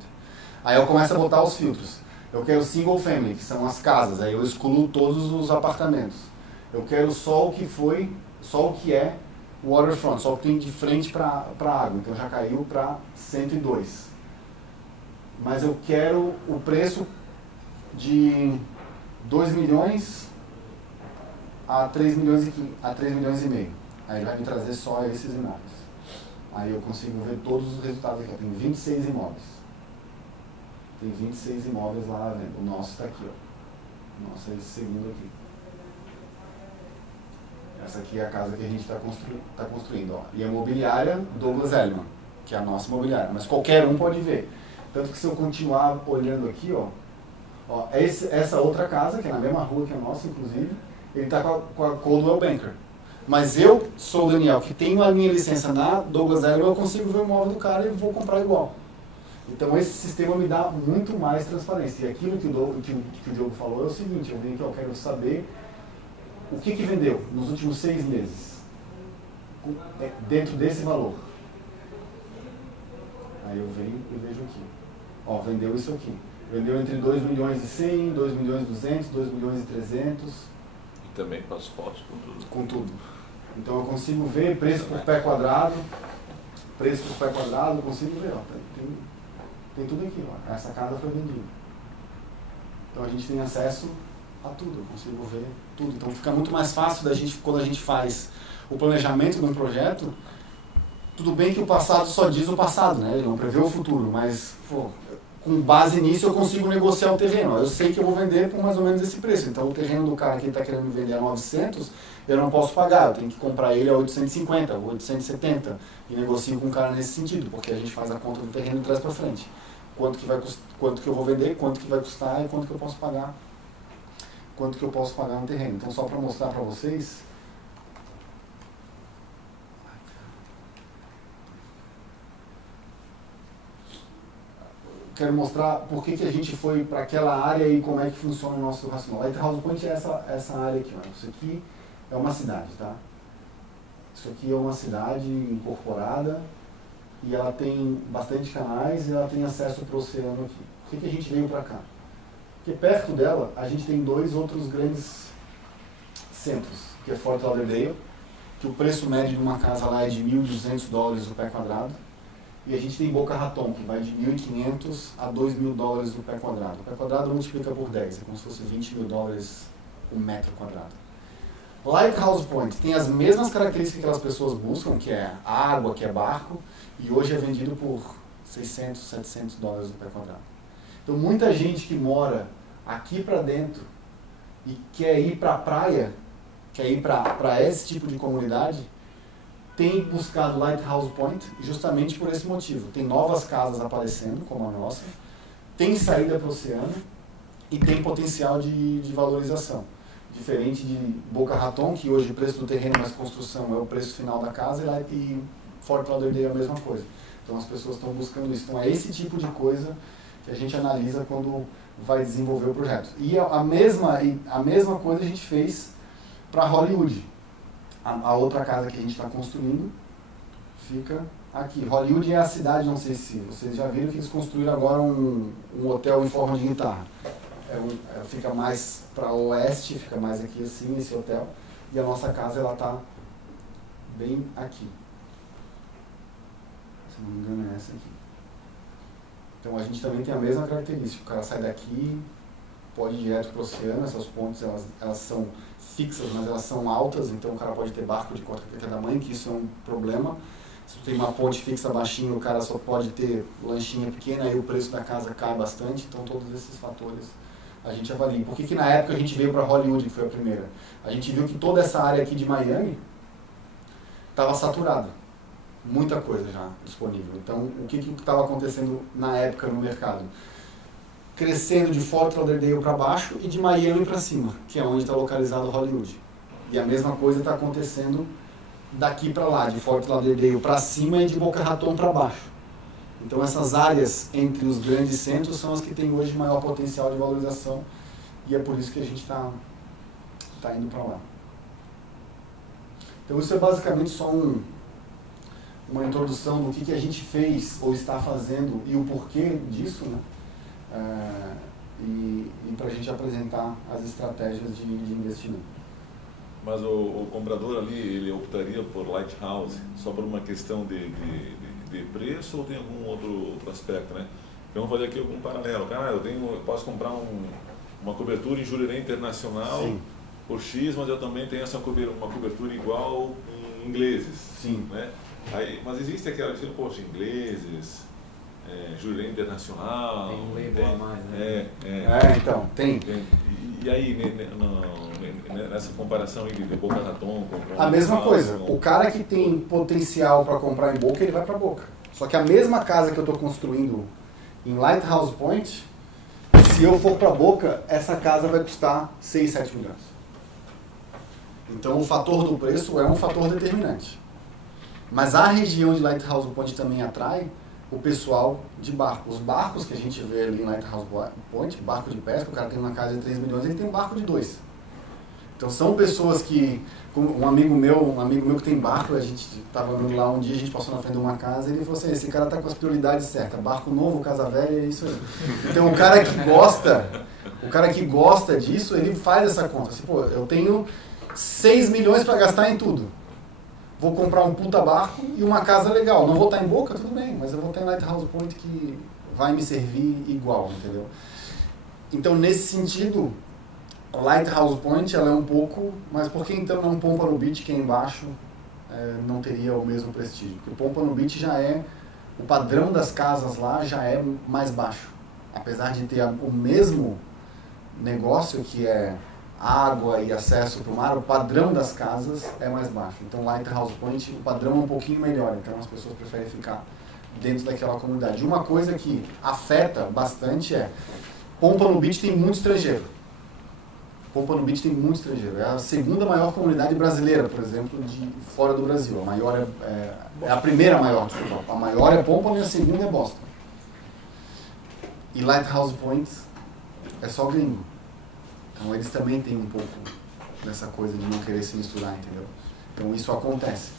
Aí eu começo a botar os filtros. Eu quero single family, que são as casas, aí eu excluo todos os apartamentos. Eu quero só o que é waterfront, só o que tem de frente para a água, então já caiu para 102. Mas eu quero o preço de 2 milhões a 3 milhões e meio. Aí ele vai me trazer só esses imóveis. Aí eu consigo ver todos os resultados aqui. Eu tenho 26 imóveis. Tem 26 imóveis lá à venda. O nosso está aqui, ó. O nosso é esse segundo aqui. Essa aqui é a casa que a gente está construindo, ó. E a imobiliária Douglas Elliman, que é a nossa imobiliária. Mas qualquer um pode ver. Tanto que se eu continuar olhando aqui, ó, essa outra casa, que é na mesma rua que a nossa, inclusive, ele está com a Coldwell Banker. Mas eu sou o Daniel, que tenho a minha licença na Douglas Elliman, eu consigo ver o imóvel do cara e vou comprar igual. Então esse sistema me dá muito mais transparência. E aquilo que o Diogo falou é o seguinte, eu venho aqui, eu quero saber o que vendeu nos últimos 6 meses, dentro desse valor. Aí eu venho e vejo aqui. Ó, vendeu isso aqui. Vendeu entre 2 milhões e 100, 2 milhões e 200, 2 milhões e 300. E também com as fotos, com tudo. Com tudo. Então eu consigo ver preço por pé quadrado. Preço por pé quadrado, eu consigo ver. Ó, tem tudo aqui. Ó. Essa casa foi vendida. Então a gente tem acesso a tudo. Eu consigo ver tudo. Então fica muito mais fácil quando a gente faz o planejamento de um projeto. Tudo bem que o passado só diz o passado, né? Ele não prevê o futuro, mas com base nisso eu consigo negociar o terreno. Eu sei que eu vou vender por mais ou menos esse preço. Então o terreno do cara que está querendo me vender a 900, eu não posso pagar. Eu tenho que comprar ele a 850, 870 e negocio com o cara nesse sentido, porque a gente faz a conta do terreno e traz para frente. Quanto que eu vou vender, quanto que vai custar e quanto que eu posso pagar. Quanto que eu posso pagar no terreno. Então só para mostrar para vocês. Quero mostrar por que a gente foi para aquela área e como é que funciona o nosso racional. Lighthouse Point é essa área aqui. Ó. Isso aqui é uma cidade, tá? Isso aqui é uma cidade incorporada e ela tem bastante canais e ela tem acesso para o oceano aqui. Por que a gente veio para cá? Porque perto dela, a gente tem 2 outros grandes centros, que é Fort Lauderdale, que o preço médio de uma casa lá é de $1.200 o pé quadrado, e a gente tem Boca Raton, que vai de $1.500 a $2.000 o pé quadrado. O pé quadrado multiplica por 10, é como se fosse $20.000 o metro quadrado. Lighthouse Point tem as mesmas características que aquelas pessoas buscam, que é água, que é barco, e hoje é vendido por $600, $700 o pé quadrado. Então muita gente que mora aqui para dentro e quer ir para a praia, quer ir para esse tipo de comunidade, tem buscado Lighthouse Point justamente por esse motivo. Tem novas casas aparecendo, como a nossa, tem saída para o oceano e tem potencial de valorização. Diferente de Boca Raton, que hoje o preço do terreno mais construção é o preço final da casa, e Fort Lauderdale é a mesma coisa. Então as pessoas estão buscando isso. Então é esse tipo de coisa que a gente analisa quando vai desenvolver o projeto. E a mesma coisa a gente fez para Hollywood. A outra casa que a gente está construindo fica aqui. Hollywood é a cidade, não sei se vocês já viram, que eles construíram agora um hotel em forma de guitarra. Fica mais para o oeste, fica mais aqui assim, esse hotel. E a nossa casa, ela está bem aqui. Se não me engano é essa aqui. Então a gente também tem a mesma característica. O cara sai daqui, pode ir direto para o oceano. Essas pontes, elas são fixas, mas elas são altas. Então o cara pode ter barco de qualquer tamanho, que isso é um problema. Se tu tem uma ponte fixa baixinha, o cara só pode ter lanchinha pequena, aí o preço da casa cai bastante. Então todos esses fatores a gente avalia. Por que na época a gente veio para Hollywood, que foi a primeira? A gente viu que toda essa área aqui de Miami estava saturada. Muita coisa já disponível. Então, o que estava acontecendo na época no mercado? Crescendo de Fort Lauderdale para baixo e de Miami para cima, que é onde está localizado Hollywood. E a mesma coisa está acontecendo daqui para lá, de Fort Lauderdale para cima e de Boca Raton para baixo. Então, essas áreas entre os grandes centros são as que têm hoje maior potencial de valorização, e é por isso que a gente está indo para lá. Então, isso é basicamente só uma introdução do que a gente fez ou está fazendo e o porquê disso, né? E para a gente apresentar as estratégias de investimento. Mas o comprador ali, ele optaria por Lighthouse só por uma questão de preço ou tem algum outro aspecto, né? Vamos fazer aqui algum paralelo. Cara, eu posso comprar uma cobertura em Jurerê Internacional. Sim. Por X, mas eu também tenho uma cobertura igual em ingleses. Sim. Né? Mas existe aquela que poxa, ingleses, Jurerê Internacional. Tem um label a mais, né? Então, tem. E aí, nessa comparação de Boca Raton com a mesma coisa. O cara que tem potencial para comprar em Boca, ele vai para Boca. Só que a mesma casa que eu estou construindo em Lighthouse Point, se eu for para Boca, essa casa vai custar 6, 7 milhões. Então o fator do preço é um fator determinante. Mas a região de Lighthouse Point também atrai o pessoal de barco. Os barcos que a gente vê ali em Lighthouse Point, barco de pesca, o cara tem uma casa de 3 milhões, ele tem um barco de 2. Então são pessoas que, como um amigo meu que tem barco, a gente estava indo lá um dia, a gente passou na frente de uma casa e ele falou assim, esse cara está com as prioridades certas, barco novo, casa velha, é isso aí. Então o cara que gosta disso, ele faz essa conta. Assim, pô, eu tenho 6 milhões para gastar em tudo. Vou comprar um puta barco e uma casa legal. Não vou estar em Boca, tudo bem, mas eu vou estar em Lighthouse Point que vai me servir igual, entendeu? Então, nesse sentido, Lighthouse Point ela é um pouco... Mas por que então não Pompano Beach, que é embaixo, não teria o mesmo prestígio? Porque o Pompano Beach já é... O padrão das casas lá já é mais baixo. Apesar de ter o mesmo negócio que é água e acesso para o mar, o padrão das casas é mais baixo. Então, Lighthouse Point, o padrão é um pouquinho melhor. Então, as pessoas preferem ficar dentro daquela comunidade. Uma coisa que afeta bastante é... Pompano Beach tem muito estrangeiro. Pompano Beach tem muito estrangeiro. É a segunda maior comunidade brasileira, por exemplo, de fora do Brasil. A maior é a primeira maior, desculpa. A maior é Pompano e a segunda é Boston. E Lighthouse Point é só gringo. Então eles também têm um pouco dessa coisa de não querer se misturar, entendeu? Então isso acontece.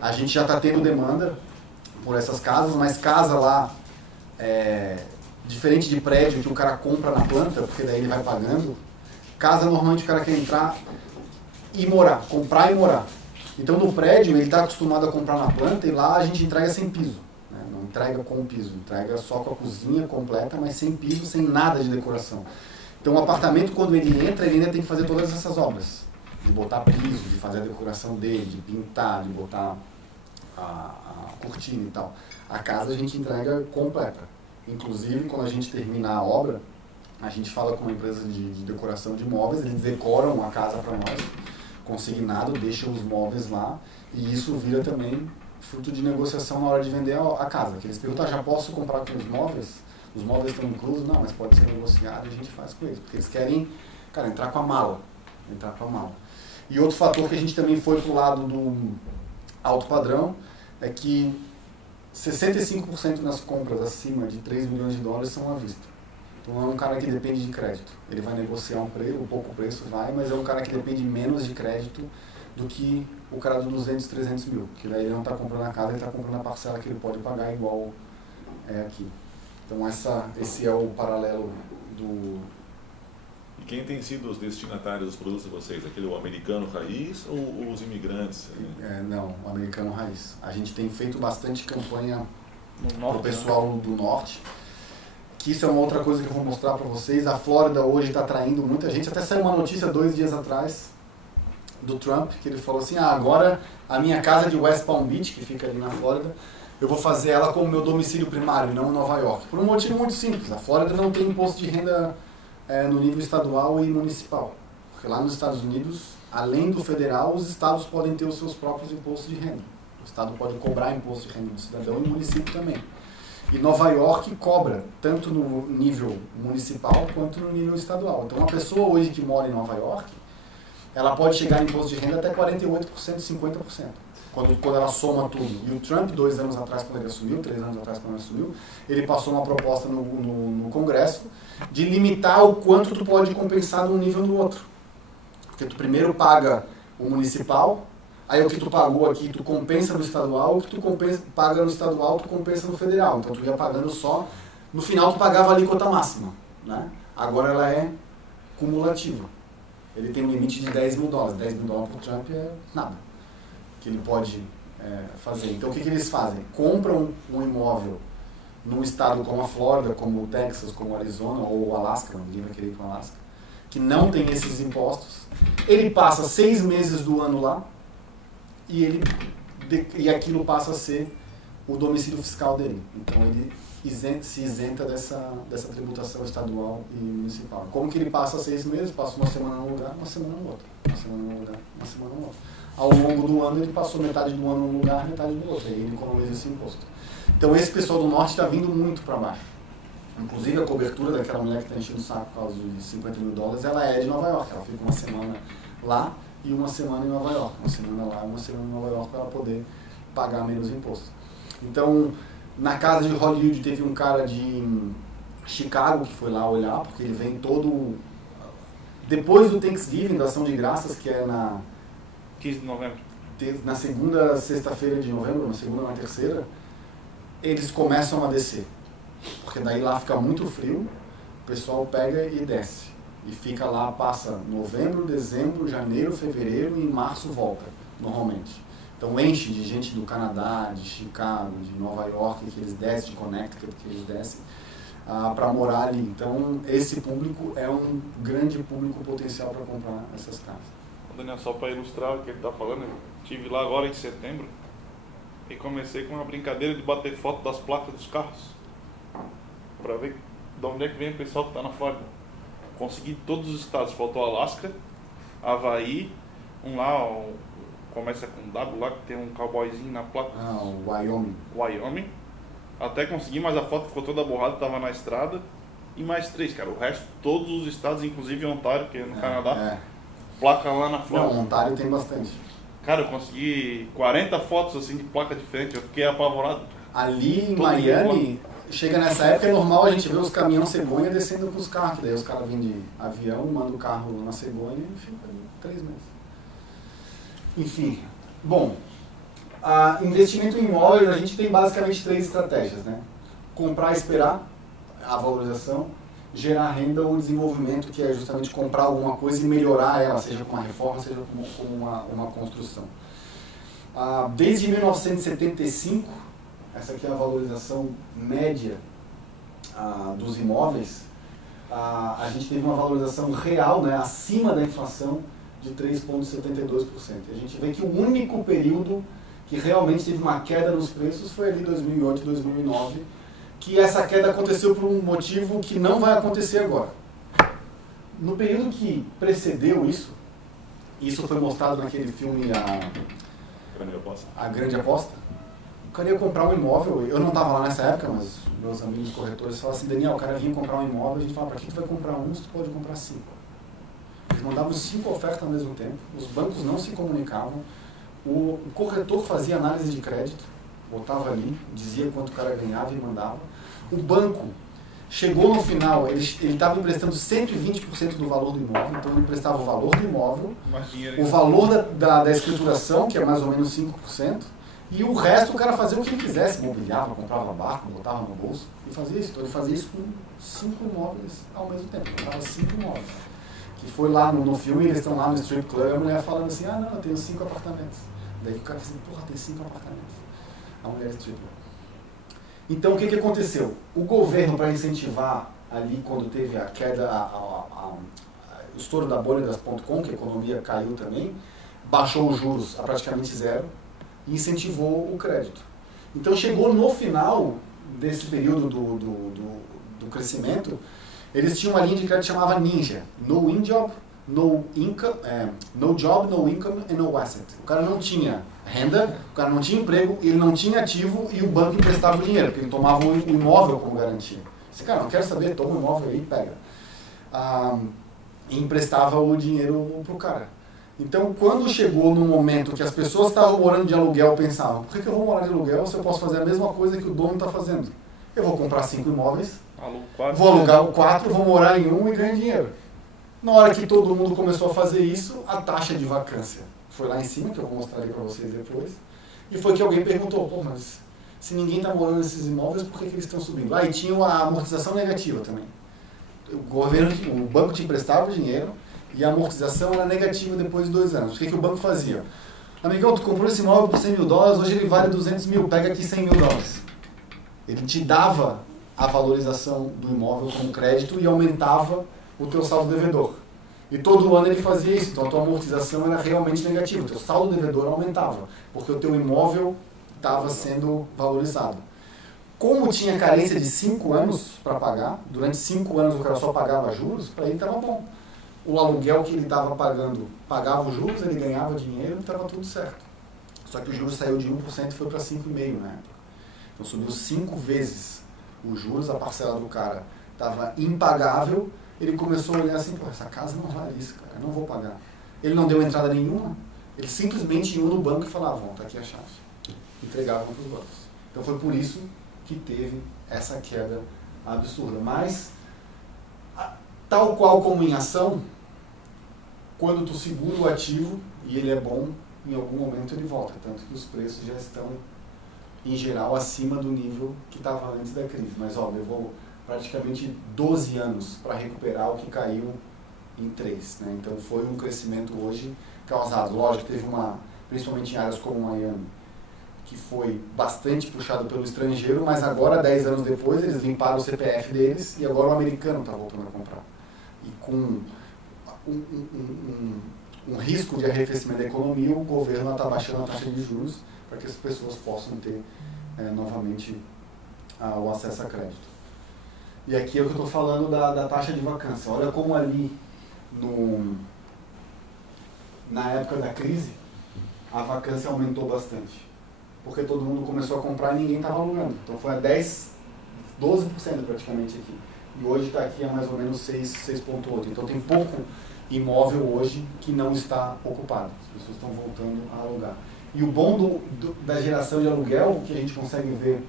A gente já está tendo demanda por essas casas, mas casa lá Diferente de prédio que o cara compra na planta, porque daí ele vai pagando, casa normalmente o cara quer entrar e morar, comprar e morar. Então no prédio ele está acostumado a comprar na planta e lá a gente entrega sem piso. Né? Não entrega com o piso, entrega só com a cozinha completa, mas sem piso, sem nada de decoração. Então o apartamento, quando ele entra, ele ainda tem que fazer todas essas obras. De botar piso, de fazer a decoração dele, de pintar, de botar a cortina e tal. A casa a gente entrega completa. Inclusive, quando a gente termina a obra, a gente fala com uma empresa de decoração de móveis, eles decoram a casa para nós, consignado, deixam os móveis lá, e isso vira também fruto de negociação na hora de vender a casa. Que eles perguntam, já posso comprar com os móveis? Os móveis estão inclusos? Não, mas pode ser negociado e a gente faz com eles. Porque eles querem, cara, entrar com a mala. Entrar com a mala. E outro fator que a gente também foi pro lado do alto padrão é que 65% das compras acima de 3 milhões de dólares são à vista. Então é um cara que depende de crédito. Ele vai negociar um preço, pouco preço vai, mas é um cara que depende menos de crédito do que o cara do 200, 300 mil. Que daí ele não está comprando a casa, ele está comprando a parcela que ele pode pagar igual é aqui. Então esse é o paralelo do... E quem tem sido os destinatários dos produtos de vocês? Aquele americano raiz ou os imigrantes? Não, o americano raiz. A gente tem feito bastante campanha para o pessoal do norte, que isso é uma outra coisa que eu vou mostrar para vocês. A Flórida hoje está atraindo muita gente. Até saiu uma notícia 2 dias atrás do Trump, que ele falou assim, agora a minha casa de West Palm Beach, que fica ali na Flórida, eu vou fazer ela como meu domicílio primário, não em Nova York. Por um motivo muito simples. A Flórida não tem imposto de renda no nível estadual e municipal. Porque lá nos Estados Unidos, além do federal, os estados podem ter os seus próprios impostos de renda. O estado pode cobrar imposto de renda do cidadão e o município também. E Nova York cobra, tanto no nível municipal quanto no nível estadual. Então, uma pessoa hoje que mora em Nova York, ela pode chegar em imposto de renda até 48%, 50%. Quando ela soma tudo. E o Trump, 2 anos atrás, quando ele assumiu, 3 anos atrás, quando ele assumiu, ele passou uma proposta no Congresso de limitar o quanto tu pode compensar de um nível no outro. Porque tu primeiro paga o municipal, aí o que tu pagou aqui tu compensa no estadual, o que tu paga no estadual tu compensa no federal. Então tu ia pagando só, no final tu pagava a alíquota máxima. Né? Agora ela é cumulativa. Ele tem um limite de 10 mil dólares. 10 mil dólares para o Trump é nada que ele pode fazer. Então o que eles fazem? Compram um imóvel num estado como a Flórida, como o Texas, como o Arizona ou o Alasca, ninguém vai querer ir para o Alasca, que não tem esses impostos. Ele passa 6 meses do ano lá e aquilo passa a ser o domicílio fiscal dele. Então ele se isenta dessa tributação estadual e municipal. Como que ele passa 6 meses? Passa uma semana num lugar, uma semana no outro. Uma semana num lugar, uma semana no outro. Ao longo do ano ele passou metade do ano num lugar, metade do outro. Aí ele economiza esse imposto. Então esse pessoal do norte está vindo muito para baixo. Inclusive a cobertura daquela mulher que está enchendo o saco por causa de 50 mil dólares, ela é de Nova York. Ela fica uma semana lá e uma semana em Nova York. Uma semana lá e uma semana em Nova York para ela poder pagar menos imposto. Então, na casa de Hollywood teve um cara de Chicago que foi lá olhar, porque ele vem todo... Depois do Thanksgiving, da Ação de Graças, que é na... 15 de novembro. Na segunda sexta-feira de novembro, na segunda ou na terceira, eles começam a descer. Porque daí lá fica muito frio, o pessoal pega e desce. E fica lá, passa novembro, dezembro, janeiro, fevereiro e em março volta, normalmente. Então enche de gente do Canadá, de Chicago, de Nova York, que eles descem, de Connecticut, que eles descem, para morar ali. Então esse público é um grande público potencial para comprar essas casas. Daniel, só para ilustrar o que ele está falando, eu estive lá agora em setembro e comecei com uma brincadeira de bater foto das placas dos carros para ver de onde é que vem o pessoal que está na Flórida. Consegui todos os estados, faltou Alasca, Havaí, lá começa com W lá, que tem um cowboyzinho na placa. O Wyoming. Wyoming. Até consegui, mas a foto ficou toda borrada, estava na estrada. E mais 3, cara. O resto, todos os estados, inclusive Ontário, que é no Canadá. Placa lá na Flórida. Não, Ontário tem bastante. Cara, eu consegui 40 fotos assim de placa diferente, eu fiquei apavorado. Ali em Miami, chega nessa época, é normal a gente ver os caminhões cegonha descendo com os carros. Daí os caras vêm de avião, mandam o carro na cegonha e fica 3 meses. Enfim, bom, investimento em imóveis, a gente tem basicamente 3 estratégias, né? Comprar e esperar. a valorização, gerar renda ou desenvolvimento, que é justamente comprar alguma coisa e melhorar ela, seja com uma reforma, seja com uma construção. Desde 1975, essa aqui é a valorização média dos imóveis, a gente teve uma valorização real, né, acima da inflação, de 3,72%. A gente vê que o único período que realmente teve uma queda nos preços foi ali 2008, 2009, que essa queda aconteceu por um motivo que não vai acontecer agora. No período que precedeu isso foi mostrado naquele filme A Grande Aposta. O cara ia comprar um imóvel, eu não estava lá nessa época, mas meus amigos corretores falavam assim, Daniel, o cara vinha comprar um imóvel, a gente fala, para que tu vai comprar um, se tu pode comprar 5? Eles mandavam 5 ofertas ao mesmo tempo, os bancos não se comunicavam, o corretor fazia análise de crédito, botava ali, dizia quanto o cara ganhava e mandava. O banco chegou no final, ele estava emprestando 120% do valor do imóvel, então ele emprestava o valor do imóvel, o valor da escrituração, que é mais ou menos 5%, e o resto o cara fazia o que ele quisesse, mobiliava, comprava barco, botava no bolso, e fazia isso. Então ele fazia isso com 5 imóveis ao mesmo tempo, comprava 5 imóveis. Que foi lá no filme, eles estão lá no strip club, a mulher falando assim, não, eu tenho 5 apartamentos. Daí o cara assim, porra, tem 5 apartamentos. A mulher strip club. Então o que aconteceu? O governo, para incentivar ali, quando teve a queda, o estouro da bolha das .com, que a economia caiu também, baixou os juros a praticamente zero e incentivou o crédito. Então chegou no final desse período do crescimento, eles tinham uma linha de crédito que chamava NINJA, No Job, No Income and No Asset. O cara não tinha renda, o cara não tinha emprego, ele não tinha ativo e o banco emprestava o dinheiro, porque ele tomava o imóvel como garantia. Esse cara, não quero saber, toma o imóvel aí e pega. E emprestava o dinheiro para o cara. Então, quando chegou no momento que as pessoas estavam morando de aluguel, pensavam, por que eu vou morar de aluguel se eu posso fazer a mesma coisa que o dono está fazendo? Eu vou comprar 5 imóveis, vou alugar o 4, vou morar em um e ganhar dinheiro. Na hora que todo mundo começou a fazer isso, a taxa de vacância foi lá em cima, que eu vou mostrar ali para vocês depois, e foi que alguém perguntou, pô, mas se ninguém está morando nesses imóveis, por que eles estão subindo? E tinha a amortização negativa também. O banco te emprestava o dinheiro, e a amortização era negativa depois de 2 anos. O que o banco fazia? Amigão, tu comprou esse imóvel por 100 mil dólares, hoje ele vale 200 mil, pega aqui 100 mil dólares. Ele te dava a valorização do imóvel como crédito e aumentava o teu saldo devedor. E todo ano ele fazia isso, então a tua amortização era realmente negativa, o teu saldo devedor aumentava, porque o teu imóvel estava sendo valorizado. Como tinha carência de 5 anos para pagar, durante 5 anos o cara só pagava juros, para ele estava bom. O aluguel que ele estava pagando, pagava os juros, ele ganhava dinheiro e estava tudo certo. Só que o juros saiu de 1% e foi para 5,5% na época. Então subiu 5 vezes os juros, a parcela do cara estava impagável, ele começou a olhar assim, pô, essa casa não vale isso, cara, eu não vou pagar. Ele não deu entrada nenhuma, ele simplesmente ia no banco e falava, tá aqui a chave. Entregavam para os bancos. Então foi por isso que teve essa queda absurda. Mas, tal qual como em ação, quando tu segura o ativo e ele é bom, em algum momento ele volta. Tanto que os preços já estão, em geral, acima do nível que estava antes da crise. Mas, ó, levou praticamente 12 anos para recuperar o que caiu em 3. Né? Então, foi um crescimento hoje causado. Lógico, teve principalmente em áreas como Miami, que foi bastante puxado pelo estrangeiro, mas agora, 10 anos depois, eles limparam o CPF deles e agora o americano está voltando a comprar. E com um risco de arrefecimento da economia, o governo está baixando a taxa de juros para que as pessoas possam ter novamente o acesso a crédito. E aqui é o que eu estou falando da taxa de vacância. Olha como ali, na época da crise, a vacância aumentou bastante. Porque todo mundo começou a comprar e ninguém estava alugando. Então foi a 12% praticamente aqui. E hoje está aqui a mais ou menos 6,8%. Então tem pouco imóvel hoje que não está ocupado. As pessoas estão voltando a alugar. E o bom da geração de aluguel, que a gente consegue ver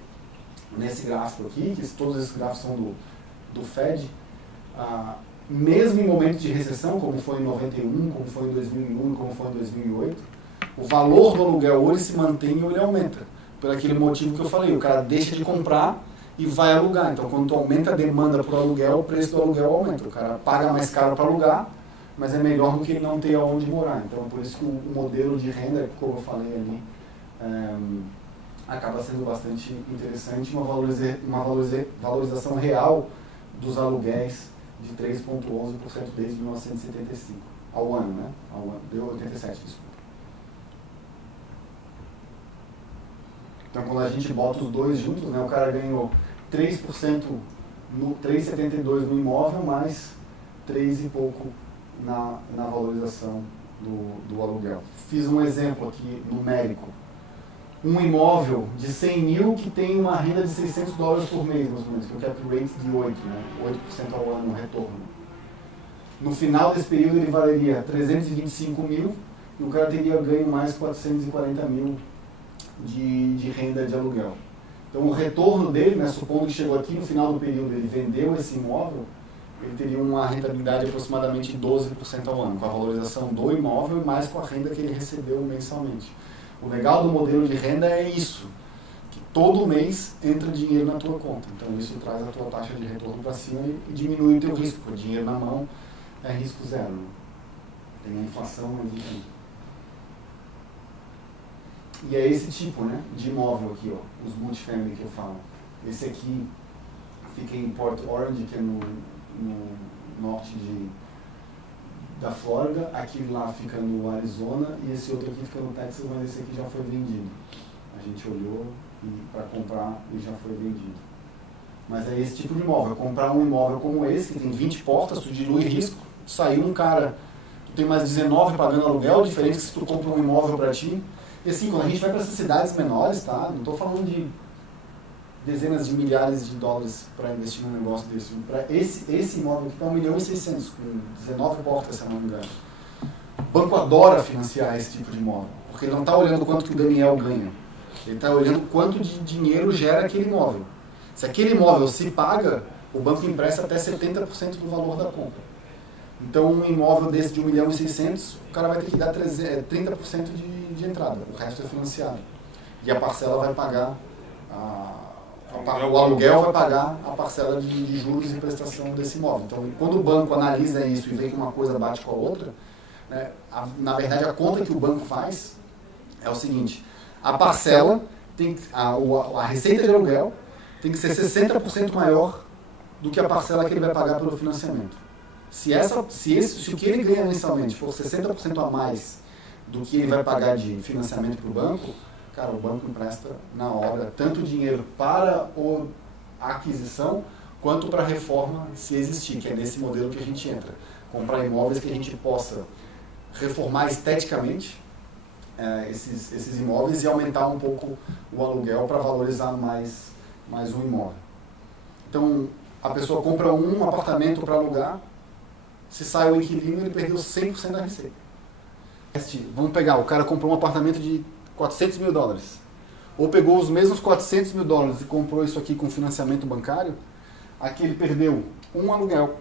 nesse gráfico aqui, que todos esses gráficos são do Fed, mesmo em momentos de recessão, como foi em 91, como foi em 2001, como foi em 2008, o valor do aluguel hoje se mantém ou ele aumenta. Por aquele motivo que eu falei, o cara deixa de comprar e vai alugar. Então, quando tu aumenta a demanda para o aluguel, o preço do aluguel aumenta. O cara paga mais caro para alugar, mas é melhor do que ele não ter aonde morar. Então, por isso que o modelo de renda, como eu falei ali, acaba sendo bastante interessante, uma valorização real dos aluguéis de 3,11% desde 1975, ao ano, né? Ao ano, deu 87, desculpa. Então, quando a gente bota os dois juntos, né, o cara ganhou 3%, 3,72% no imóvel, mais 3 e pouco na valorização do aluguel. Fiz um exemplo aqui numérico. Um imóvel de 100 mil que tem uma renda de $600 por mês, mais ou menos, que é o cap rate de 8%, né? 8% ao ano, retorno. No final desse período ele valeria 325 mil e o cara teria ganho mais 440 mil de renda de aluguel. Então o retorno dele, né, supondo que chegou aqui no final do período, ele vendeu esse imóvel, ele teria uma rentabilidade de aproximadamente 12% ao ano, com a valorização do imóvel e mais com a renda que ele recebeu mensalmente. O legal do modelo de renda é isso, que todo mês entra dinheiro na tua conta. Então isso traz a tua taxa de retorno para cima e diminui o teu risco, porque dinheiro na mão é risco zero. Né? Tem a inflação, mas enfim. E é esse tipo, né, de imóvel aqui, ó, os multifamily que eu falo. Esse aqui fica em Port Orange, que é no norte da Flórida, aquele lá fica no Arizona e esse outro aqui fica no Texas, mas esse aqui já foi vendido. A gente olhou para comprar e já foi vendido. Mas é esse tipo de imóvel. Comprar um imóvel como esse, que tem 20 portas, tu dilui risco, saiu um cara, tu tem mais 19 pagando aluguel, diferente se tu compra um imóvel para ti. E assim, quando a gente vai para essas cidades menores, tá? Não estou falando de dezenas de milhares de dólares para investir num negócio desse. Para esse imóvel aqui está 1.600.000, com 19 portas, se eu não me engano. O banco adora financiar esse tipo de imóvel, porque ele não está olhando quanto que o Daniel ganha. Ele está olhando quanto de dinheiro gera aquele imóvel. Se aquele imóvel se paga, o banco empresta até 70% do valor da compra. Então, um imóvel desse de 1.600.000, o cara vai ter que dar 30% de entrada, o resto é financiado. E a parcela vai pagar, o aluguel vai pagar a parcela de juros e prestação desse imóvel. Então, quando o banco analisa isso e vê que uma coisa bate com a outra, né, na verdade, a conta que o banco faz é o seguinte: a parcela, a receita de aluguel tem que ser 60% maior do que a parcela que ele vai pagar pelo financiamento. Se o que ele ganha mensalmente for 60% a mais do que ele vai pagar de financiamento para o banco, cara, o banco empresta na hora tanto dinheiro para a aquisição quanto para a reforma, se existir, que é nesse modelo que a gente entra. Comprar imóveis que a gente possa reformar esteticamente esses imóveis e aumentar um pouco o aluguel para valorizar mais um imóvel. Então, a pessoa compra um apartamento para alugar, se sai o inquilino, ele perdeu 100% da receita. Vamos pegar, o cara comprou um apartamento de $400 mil, ou pegou os mesmos $400 mil e comprou isso aqui com financiamento bancário, aqui ele perdeu um aluguel,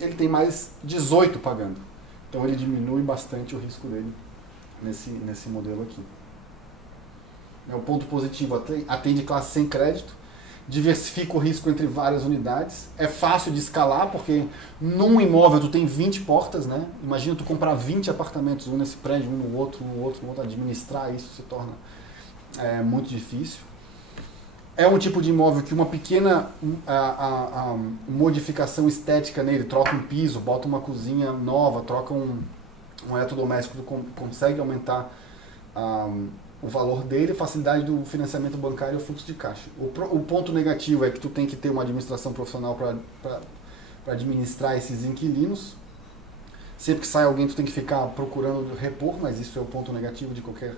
ele tem mais 18 pagando. Então ele diminui bastante o risco dele nesse modelo aqui. O ponto positivo, atende classe sem crédito, diversifica o risco entre várias unidades, é fácil de escalar, porque num imóvel tu tem 20 portas, né? Imagina tu comprar 20 apartamentos, um nesse prédio, um no outro, administrar isso se torna muito difícil. É um tipo de imóvel que uma pequena modificação estética nele, troca um piso, bota uma cozinha nova, troca um eletrodoméstico, tu consegue aumentar o valor dele, a facilidade do financiamento bancário e o fluxo de caixa. O ponto negativo é que tu tem que ter uma administração profissional para administrar esses inquilinos. Sempre que sai alguém, tu tem que ficar procurando repor, mas isso é o ponto negativo de qualquer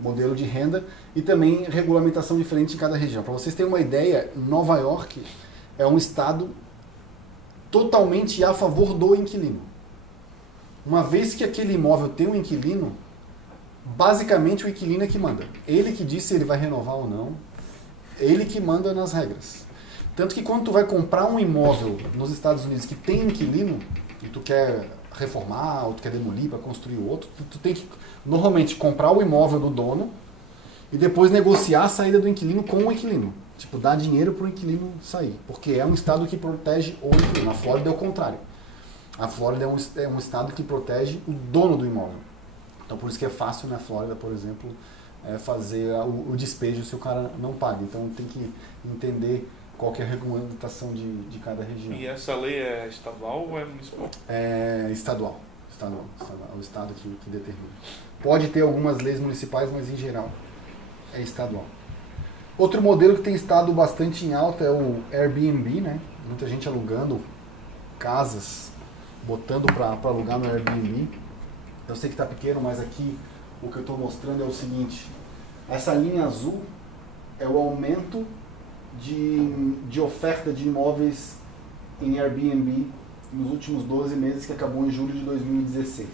modelo de renda. E também regulamentação diferente em cada região. Para vocês terem uma ideia, Nova York é um estado totalmente a favor do inquilino. Uma vez que aquele imóvel tem um inquilino, basicamente o inquilino é que manda. Ele que diz se ele vai renovar ou não, ele que manda nas regras. Tanto que quando tu vai comprar um imóvel nos Estados Unidos que tem inquilino, e tu quer reformar, ou tu quer demolir para construir outro, tu tem que normalmente comprar o imóvel do dono, e depois negociar a saída do inquilino com o inquilino. Tipo, dar dinheiro para o inquilino sair. Porque é um estado que protege o inquilino. A Flórida é o contrário. A Flórida é um estado que protege o dono do imóvel. Então, por isso que é fácil na Flórida, por exemplo, fazer o despejo se o cara não paga. Então, tem que entender qual que é a regulamentação de cada região. E essa lei é estadual ou é municipal? É estadual. É o estado que determina. Pode ter algumas leis municipais, mas em geral é estadual. Outro modelo que tem estado bastante em alta é o Airbnb, né? Muita gente alugando casas, botando para alugar no Airbnb. Eu sei que está pequeno, mas aqui o que eu estou mostrando é o seguinte. Essa linha azul é o aumento de oferta de imóveis em Airbnb nos últimos 12 meses, que acabou em julho de 2016.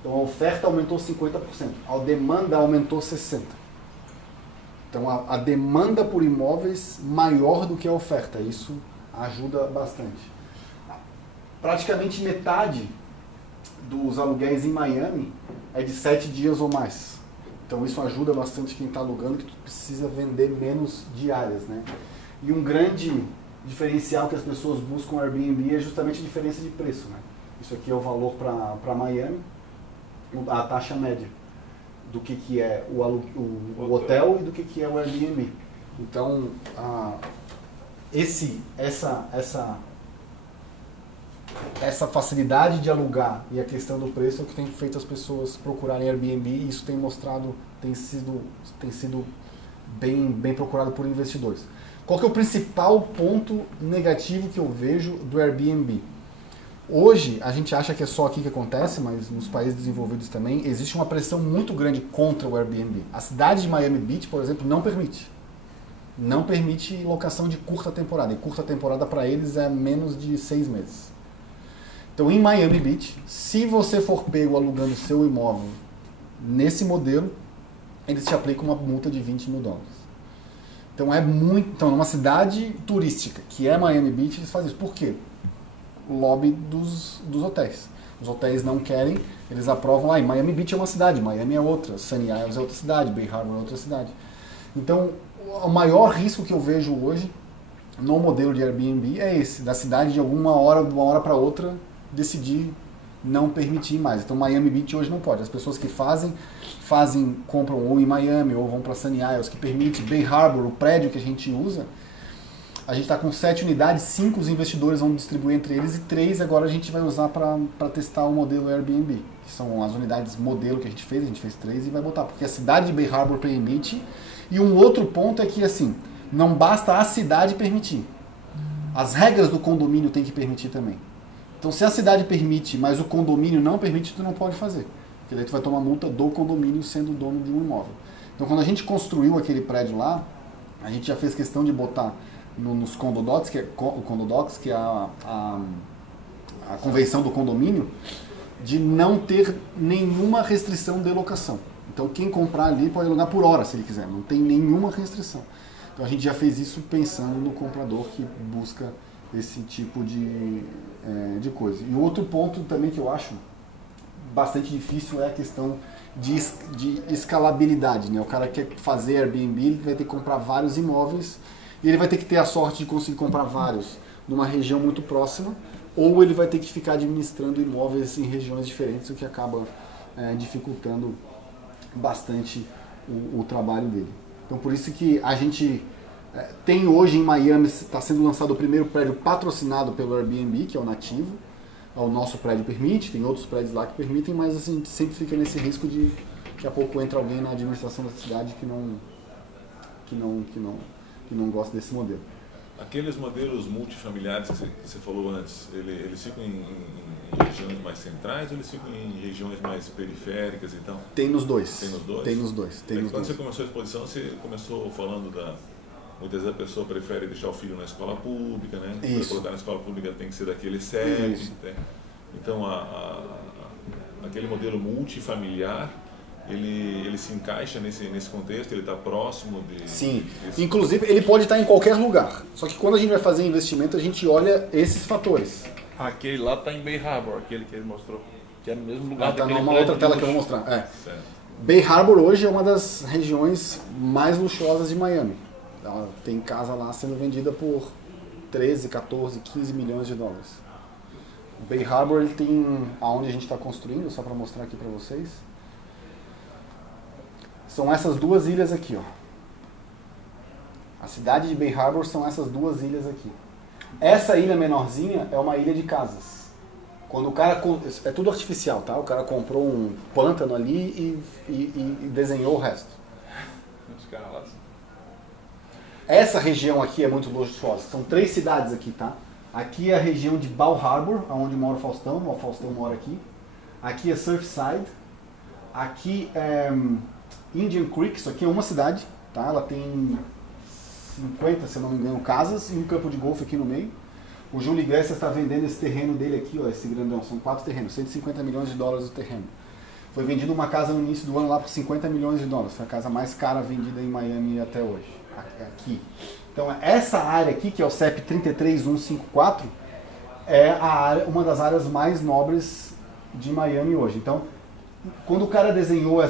Então a oferta aumentou 50%, a demanda aumentou 60%. Então a demanda por imóveis maior do que a oferta, isso ajuda bastante. Praticamente metade dos aluguéis em Miami é de 7 dias ou mais. Então isso ajuda bastante quem está alugando, que precisa vender menos diárias, né? E um grande diferencial que as pessoas buscam no Airbnb é justamente a diferença de preço, né? Isso aqui é o valor para Miami, a taxa média do que é o hotel e do que é o Airbnb. Então, essa facilidade de alugar e a questão do preço é o que tem feito as pessoas procurarem Airbnb, e isso tem mostrado, tem sido bem procurado por investidores. Qual que é o principal ponto negativo que eu vejo do Airbnb? Hoje, a gente acha que é só aqui que acontece, mas nos países desenvolvidos também, existe uma pressão muito grande contra o Airbnb. A cidade de Miami Beach, por exemplo, não permite. Não permite locação de curta temporada. E curta temporada para eles é menos de 6 meses. Então, em Miami Beach, se você for pego alugando seu imóvel nesse modelo, eles te aplicam uma multa de $20 mil. Então, numa cidade turística, que é Miami Beach, eles fazem isso. Por quê? O lobby dos hotéis. Os hotéis não querem, eles aprovam. Em Miami Beach é uma cidade, Miami é outra, Sunny Isles é outra cidade, Bay Harbor é outra cidade. Então, o maior risco que eu vejo hoje no modelo de Airbnb é esse, da cidade de uma hora para outra, decidir não permitir mais. Então Miami Beach hoje não pode. As pessoas que compram ou em Miami ou vão para Sunny Isles, que permite. Bay Harbor, o prédio que a gente usa, a gente está com 7 unidades, 5 os investidores vão distribuir entre eles e 3 agora a gente vai usar para testar o modelo Airbnb, que são as unidades modelo que a gente fez 3 e vai botar, porque a cidade de Bay Harbor permite. E um outro ponto é que assim, não basta a cidade permitir, as regras do condomínio têm que permitir também. Então, se a cidade permite, mas o condomínio não permite, tu não pode fazer. Porque daí tu vai tomar multa do condomínio sendo dono de um imóvel. Então, quando a gente construiu aquele prédio lá, a gente já fez questão de botar nos condodocs, que é a convenção do condomínio, de não ter nenhuma restrição de locação. Então, quem comprar ali pode alugar por hora, se ele quiser. Não tem nenhuma restrição. Então, a gente já fez isso pensando no comprador que busca esse tipo de coisa. E outro ponto também que eu acho bastante difícil é a questão de escalabilidade, né? O cara quer fazer Airbnb, ele vai ter que comprar vários imóveis e ele vai ter que ter a sorte de conseguir comprar vários numa região muito próxima, ou ele vai ter que ficar administrando imóveis em regiões diferentes, o que acaba dificultando bastante o trabalho dele. Então por isso que a gente tem hoje em Miami, está sendo lançado o primeiro prédio patrocinado pelo Airbnb, que é o nativo. O nosso prédio permite, tem outros prédios lá que permitem, mas assim, a gente sempre fica nesse risco de daqui a pouco entra alguém na administração da cidade que não gosta desse modelo. Aqueles modelos multifamiliares que você falou antes, eles ficam em regiões mais centrais ou eles ficam em regiões mais periféricas e tal? Tem nos dois. Tem nos dois? Tem nos dois. Quando você começou a exposição, você começou falando muitas vezes a pessoa prefere deixar o filho na escola pública, né? Para colocar na escola pública tem que ser daquele CEP. Né? Então, aquele modelo multifamiliar, ele se encaixa nesse contexto, ele está próximo de... Sim, inclusive ele pode estar em qualquer lugar. Só que quando a gente vai fazer investimento, a gente olha esses fatores. Aquele lá está em Bay Harbor, aquele que ele mostrou, que é no mesmo lugar Está numa outra tela que eu vou mostrar. Bay Harbor hoje é uma das regiões mais luxuosas de Miami. Ela tem casa lá sendo vendida por 13, 14, 15 milhões de dólares. O Bay Harbor ele tem, aonde a gente está construindo, só para mostrar aqui para vocês, são essas duas ilhas aqui, ó. A cidade de Bay Harbor são essas duas ilhas aqui. Essa ilha menorzinha é uma ilha de casas. Quando o cara... É tudo artificial, tá? O cara comprou um pântano ali e desenhou o resto. Essa região aqui é muito luxuosa. São 3 cidades aqui, tá? Aqui é a região de Bal Harbour, onde mora o Faustão mora aqui. Aqui é Surfside. Aqui é Indian Creek, isso aqui é uma cidade, tá? Ela tem 50, se eu não me engano, casas e um campo de golfe aqui no meio. O Júlio Iglesias está vendendo esse terreno dele aqui, ó, esse grandão. São 4 terrenos, 150 milhões de dólares o terreno. Foi vendido uma casa no início do ano lá por 50 milhões de dólares. Foi a casa mais cara vendida em Miami até hoje. Aqui. Então essa área aqui, que é o CEP 33154, é a área, uma das áreas mais nobres de Miami hoje. Então, quando o cara desenhou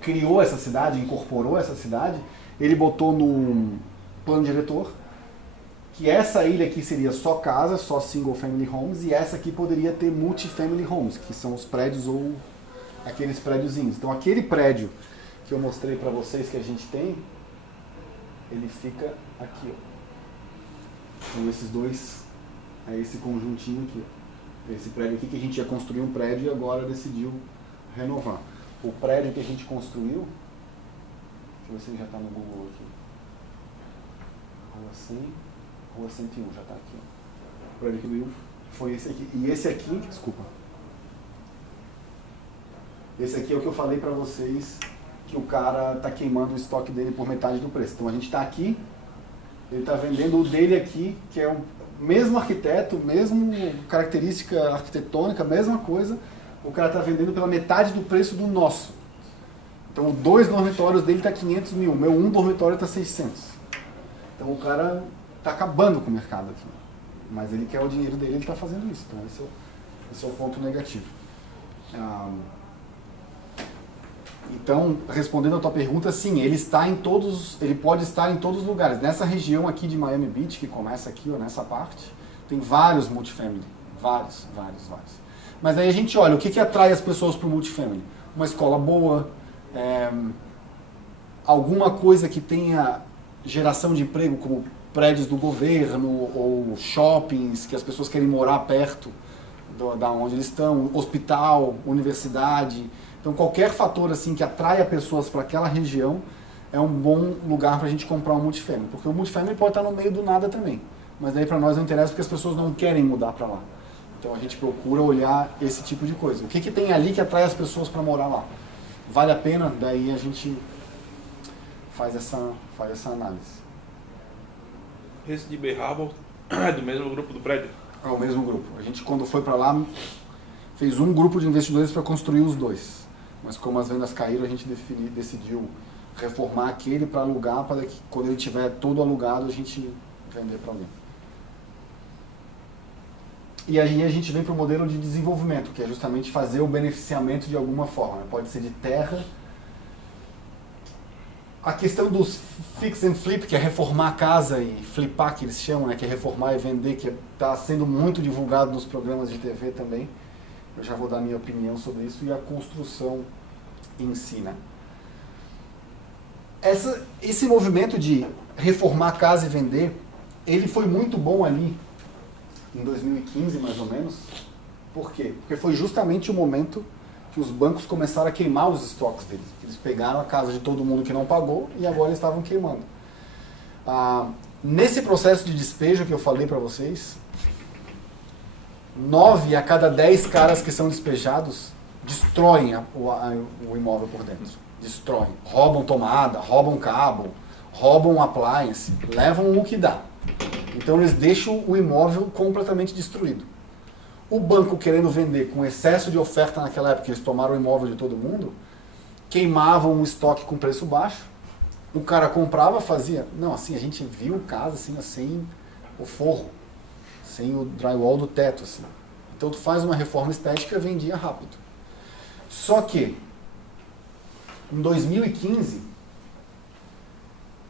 criou essa cidade, incorporou essa cidade, ele botou no plano diretor que essa ilha aqui seria só casa, só single family homes, e essa aqui poderia ter multifamily homes, que são os prédios ou aqueles prédiozinhos. Então aquele prédio que eu mostrei para vocês que a gente tem, ele fica aqui, ó. São esses dois, é esse conjuntinho aqui, ó. Esse prédio aqui que a gente ia construir um prédio e agora decidiu renovar. O prédio que a gente construiu, deixa eu ver se ele já está no Google aqui. Rua 100, Rua 101, já está aqui, ó. O prédio que veio foi esse aqui. E esse aqui, desculpa. Esse aqui é o que eu falei para vocês, que o cara está queimando o estoque dele por metade do preço. Então a gente está aqui, ele está vendendo o dele aqui, que é o mesmo arquiteto, mesmo característica arquitetônica, mesma coisa, o cara está vendendo pela metade do preço do nosso. Então, 2 dormitórios dele está 500 mil, o meu 1 dormitório está 600. Então, o cara está acabando com o mercado aqui. Mas ele quer o dinheiro dele, ele está fazendo isso. Então, esse é o ponto negativo. Então, respondendo a tua pergunta, sim, ele pode estar em todos os lugares. Nessa região aqui de Miami Beach, que começa aqui, ó, nessa parte, tem vários multifamily. Vários. Mas aí a gente olha, o que atrai as pessoas para o multifamily? Uma escola boa, alguma coisa que tenha geração de emprego, como prédios do governo ou shoppings, que as pessoas querem morar perto da onde eles estão, hospital, universidade. Então qualquer fator assim que atraia pessoas para aquela região é um bom lugar para a gente comprar um multifamily, porque o multifamily pode estar no meio do nada também, mas daí para nós não interessa porque as pessoas não querem mudar para lá. Então a gente procura olhar esse tipo de coisa. O que tem ali que atrai as pessoas para morar lá? Vale a pena? Daí a gente faz essa análise. Esse de Bay Harbor é do mesmo grupo do prédio? É o mesmo grupo. A gente, quando foi para lá, fez um grupo de investidores para construir os dois. Mas como as vendas caíram, a gente decidiu reformar aquele para alugar, para que quando ele estiver todo alugado, a gente vender para alguém. E aí a gente vem para o modelo de desenvolvimento, que é justamente fazer o beneficiamento de alguma forma. Pode ser de terra. A questão dos fix and flip, que é reformar a casa e flipar, que eles chamam, né, que é reformar e vender, que está sendo muito divulgado nos programas de TV também. Eu já vou dar minha opinião sobre isso. E a construção em si, né? Esse movimento de reformar a casa e vender, ele foi muito bom ali em 2015, mais ou menos. Por quê? Porque foi justamente o momento que os bancos começaram a queimar os estoques deles. Eles pegaram a casa de todo mundo que não pagou e agora eles estavam queimando. Nesse processo de despejo que eu falei para vocês, 9 a cada 10 caras que são despejados destroem o imóvel por dentro. Destroem. Roubam tomada, roubam cabo, roubam appliance, levam o que dá. Então eles deixam o imóvel completamente destruído. O banco, querendo vender com excesso de oferta naquela época, eles tomaram o imóvel de todo mundo, queimavam um estoque com preço baixo, o cara comprava, fazia... Não, assim, a gente viu casa assim, sem o forro, sem o drywall do teto, assim. Então tu faz uma reforma estética e vendia rápido. Só que Em 2015,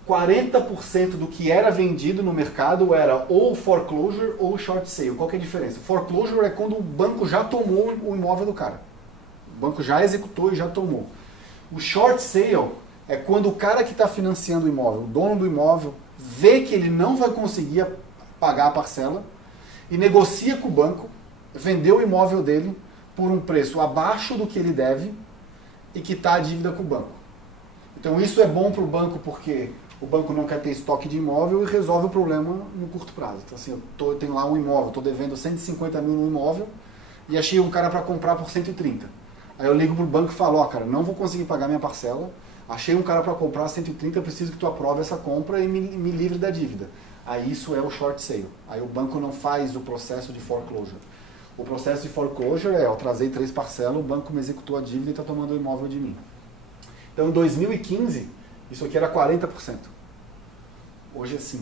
40% do que era vendido no mercado era ou foreclosure ou short sale. Qual que é a diferença? Foreclosure é quando o banco já tomou o imóvel do cara. O banco já executou e já tomou. O short sale é quando o cara que está financiando o imóvel, o dono do imóvel, vê que ele não vai conseguir pagar a parcela e negocia com o banco, vendeu o imóvel dele por um preço abaixo do que ele deve e quitar a dívida com o banco. Então isso é bom para o banco porque o banco não quer ter estoque de imóvel e resolve o problema no curto prazo. Então assim, eu tenho lá um imóvel, estou devendo 150 mil no imóvel e achei um cara para comprar por 130. Aí eu ligo para o banco e falo, ó, cara, não vou conseguir pagar minha parcela, achei um cara para comprar 130, eu preciso que tu aprove essa compra e me livre da dívida. Aí isso é o short sale. Aí o banco não faz o processo de foreclosure. O processo de foreclosure é, eu trazei 3 parcelas, o banco me executou a dívida e está tomando o imóvel de mim. Então em 2015, isso aqui era 40%. Hoje é 5%.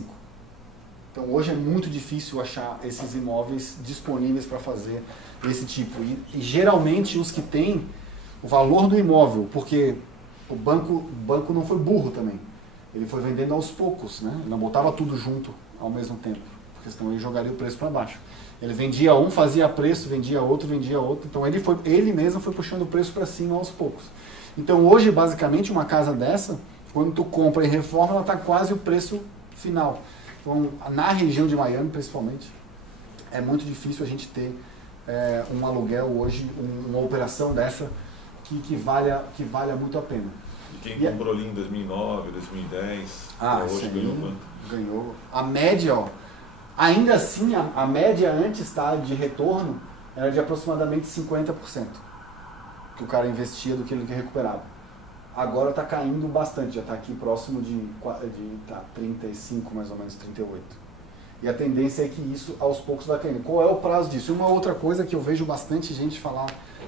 Então hoje é muito difícil achar esses imóveis disponíveis para fazer esse tipo. E geralmente os que têm o valor do imóvel, porque o banco não foi burro também. Ele foi vendendo aos poucos, né? Ele não botava tudo junto ao mesmo tempo, porque senão ele jogaria o preço para baixo. Ele vendia um, fazia preço, vendia outro. Então ele mesmo foi puxando o preço para cima aos poucos. Então hoje, basicamente, uma casa dessa, quando tu compra e reforma, ela está quase o preço final. Então, na região de Miami, principalmente, é muito difícil a gente ter um aluguel hoje, uma operação dessa que valha muito a pena. E quem comprou ali em 2009, 2010, hoje ganhou quanto? Ganhou. A média, ó, ainda assim, a média antes de retorno era de aproximadamente 50% que o cara investia do que ele recuperava. Agora está caindo bastante, já está aqui próximo de 35, mais ou menos 38. E a tendência é que isso aos poucos vai caindo. Qual é o prazo disso? Uma outra coisa que eu vejo bastante gente falar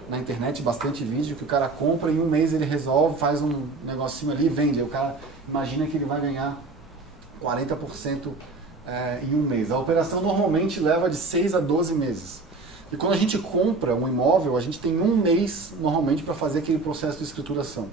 na internet, bastante vídeo, que o cara compra e em um mês ele resolve, faz um negocinho ali e vende. Aí o cara imagina que ele vai ganhar 40% em um mês. A operação normalmente leva de 6 a 12 meses. E quando a gente compra um imóvel, a gente tem um mês normalmente para fazer aquele processo de escrituração.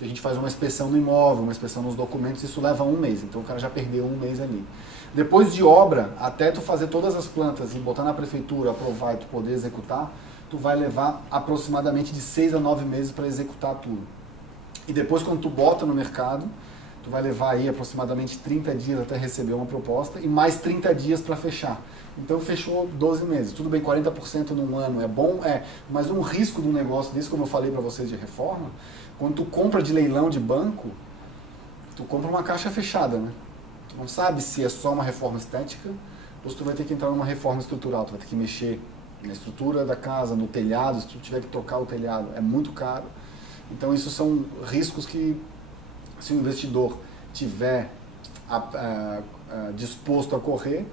A gente faz uma inspeção no imóvel, uma inspeção nos documentos, isso leva um mês. Então o cara já perdeu um mês ali. Depois de obra, até tu fazer todas as plantas e botar na prefeitura, aprovar e tu poder executar, tu vai levar aproximadamente de 6 a 9 meses para executar tudo. E depois quando tu bota no mercado, tu vai levar aí aproximadamente 30 dias até receber uma proposta e mais 30 dias para fechar. Então fechou 12 meses. Tudo bem, 40% num ano é bom, mas um risco de um negócio desse, como eu falei para vocês de reforma, quando tu compra de leilão de banco, tu compra uma caixa fechada, né? Tu não sabe se é só uma reforma estética ou se tu vai ter que entrar numa reforma estrutural. Tu vai ter que mexer na estrutura da casa, no telhado, se tu tiver que trocar o telhado, é muito caro. Então isso são riscos que, se o investidor tiver disposto a correr,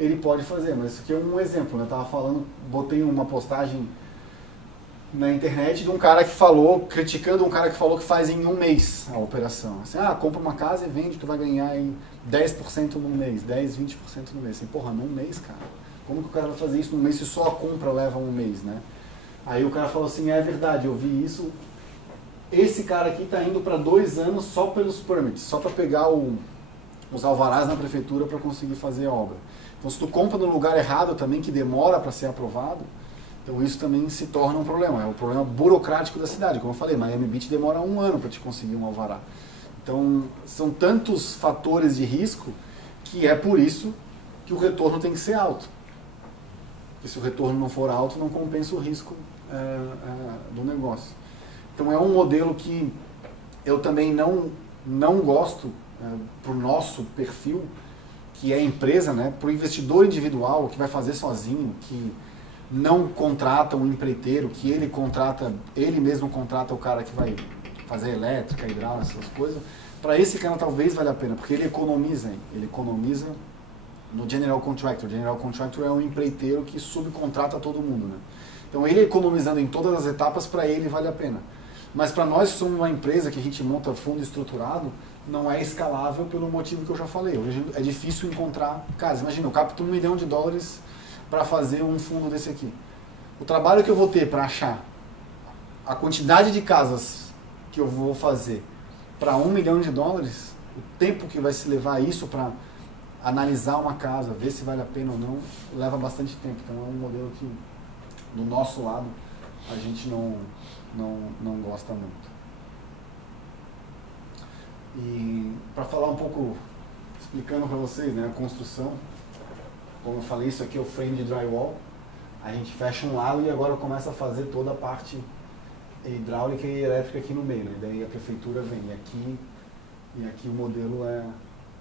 ele pode fazer. Mas isso aqui é um exemplo, né? Eu estava falando, botei uma postagem na internet de um cara que falou, criticando um cara que falou que faz em um mês a operação. Assim, compra uma casa e vende, tu vai ganhar em 10% no mês, 10, 20% no mês. Assim, porra, num mês, cara? Como que o cara vai fazer isso num mês se só a compra leva um mês, né? Aí o cara falou assim, é verdade, eu vi isso, esse cara aqui tá indo para 2 anos só pelos permits, só para pegar os alvarás na prefeitura para conseguir fazer a obra. Então se tu compra no lugar errado também, que demora para ser aprovado, então isso também se torna um problema. É um problema burocrático da cidade. Como eu falei, Miami Beach demora 1 ano para te conseguir um alvará. Então são tantos fatores de risco que é por isso que o retorno tem que ser alto. Porque se o retorno não for alto, não compensa o risco do negócio. Então é um modelo que eu também não gosto para o nosso perfil, que é empresa, né? Para o investidor individual que vai fazer sozinho, que não contrata um empreiteiro, que ele mesmo contrata o cara que vai fazer elétrica, hidráulica, essas coisas. Para esse cara talvez valha a pena, porque ele economiza no General Contractor. O General Contractor é um empreiteiro que subcontrata todo mundo, né? Então ele economizando em todas as etapas, para ele vale a pena. Mas para nós que somos uma empresa que a gente monta fundo estruturado, não é escalável pelo motivo que eu já falei. Hoje é difícil encontrar casas. Imagina, eu capto $1 milhão para fazer um fundo desse aqui. O trabalho que eu vou ter para achar a quantidade de casas que eu vou fazer para $1 milhão, o tempo que vai se levar isso para analisar uma casa, ver se vale a pena ou não, leva bastante tempo. Então é um modelo que, do nosso lado, a gente não gosta muito. E para falar um pouco, explicando para vocês, né, a construção, como eu falei, isso aqui é o frame de drywall, a gente fecha um lado e agora começa a fazer toda a parte hidráulica e elétrica aqui no meio, né? Daí a prefeitura vem e aqui o modelo é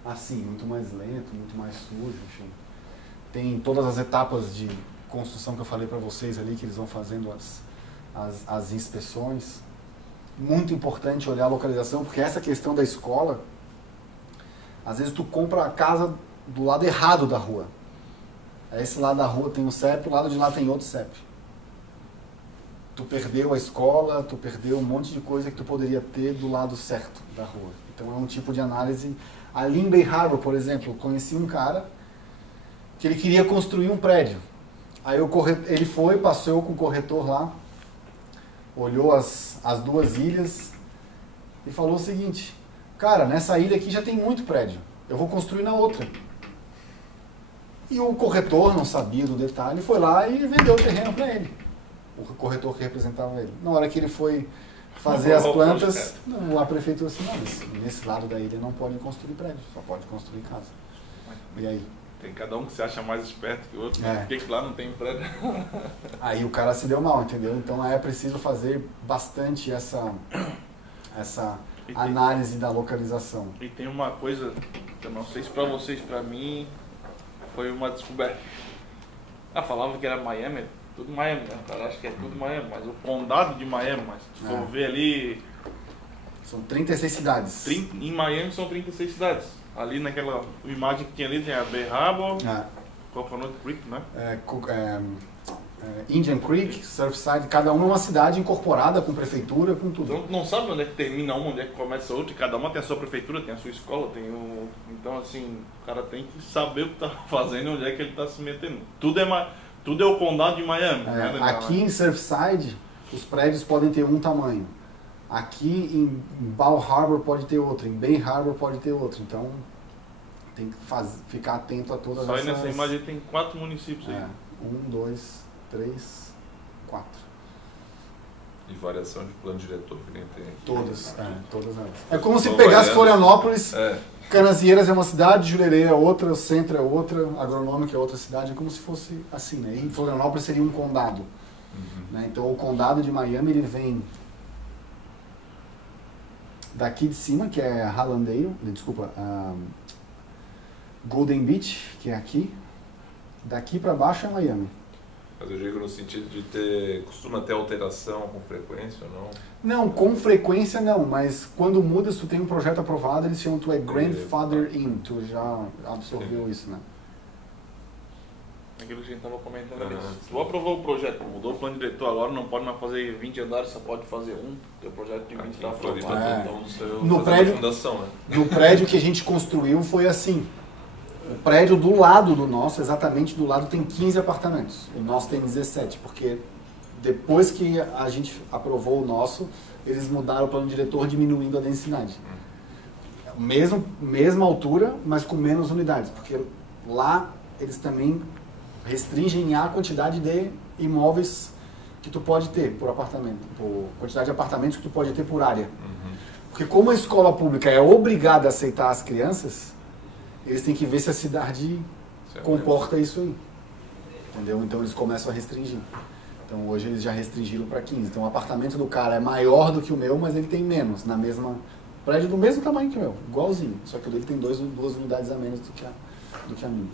assim, muito mais lento, muito mais sujo, enfim. Tem todas as etapas de construção que eu falei para vocês ali, que eles vão fazendo as inspeções. Muito importante olhar a localização, porque essa questão da escola, às vezes tu compra a casa do lado errado da rua. Esse lado da rua tem um CEP, o lado de lá tem outro CEP. Tu perdeu a escola, tu perdeu um monte de coisa que tu poderia ter do lado certo da rua. Então é um tipo de análise. Ali em Bay Harbor, por exemplo, eu conheci um cara que ele queria construir um prédio. Aí ele foi, passou com o corretor lá, olhou as duas ilhas e falou o seguinte: cara, nessa ilha aqui já tem muito prédio, eu vou construir na outra. E o corretor não sabia do detalhe, foi lá e vendeu o terreno para ele. O corretor que representava ele. Na hora que ele foi fazer as plantas, a prefeitura disse: não, mas nesse lado da ilha não pode construir prédio, só pode construir casa. E aí? Tem cada um que se acha mais esperto que o outro, por que lá não tem prédio? Aí o cara se deu mal, entendeu? Então é preciso fazer bastante essa análise da localização. E tem uma coisa, eu não sei se para vocês, para mim, foi uma descoberta. Falava que era Miami, tudo Miami, né? O cara acha que é tudo Miami, mas o condado de Miami, mas se for ver ali... São 36 cidades. Em Miami são 36 cidades. Ali naquela imagem que tinha ali, tem a Bay Harbor, Coconut Creek, né? Indian Creek, Surfside, cada uma é uma cidade incorporada com prefeitura, com tudo. Então não sabe onde é que termina uma, onde é que começa outra, e cada uma tem a sua prefeitura, tem a sua escola, tem o... Então assim, o cara tem que saber o que está fazendo e onde é que ele está se metendo. Tudo é o condado de Miami. Né? Aqui em Surfside, os prédios podem ter um tamanho. Aqui em Bal Harbor pode ter outro, em Bay Harbor pode ter outro. Então tem que ficar atento a todas essas... Só aí nessa imagem tem 4 municípios aí. 1, 2, 3, 4. E variação de plano diretor que nem tem aqui. Todas elas. É como se pegasse Florianópolis, Canasvieiras é uma cidade, Jurerê é outra, o Centro é outra, Agronômica é outra cidade, é como se fosse assim, né? E Florianópolis seria um condado. Né? Então o condado de Miami, ele vem daqui de cima, que é Hallandale, Golden Beach, que é aqui. Daqui para baixo é Miami. Mas eu digo no sentido de costuma ter alteração com frequência ou não? Não, com frequência não, mas quando muda, se tu tem um projeto aprovado, eles chamam tu é grandfather in, tu já absorveu isso, né? Aquilo que a gente estava comentando ali. Se tu aprovou o projeto, mudou o plano diretor, agora não pode mais fazer 20 andares, só pode fazer um. Teu projeto de 20 está aprovado. No prédio que a gente construiu foi assim. O prédio do lado do nosso, exatamente do lado, tem 15 apartamentos. O nosso tem 17, porque depois que a gente aprovou o nosso, eles mudaram o plano diretor, diminuindo a densidade. Mesma altura, mas com menos unidades, porque lá eles também restringem a quantidade de imóveis que tu pode ter por apartamento, por quantidade de apartamentos que tu pode ter por área. Porque como a escola pública é obrigada a aceitar as crianças, eles têm que ver se a cidade comporta isso aí. Entendeu? Então eles começam a restringir. Então hoje eles já restringiram para 15. Então o apartamento do cara é maior do que o meu, mas ele tem menos, na mesma... prédio do mesmo tamanho que o meu, igualzinho. Só que o dele tem 2 unidades a menos do que a minha.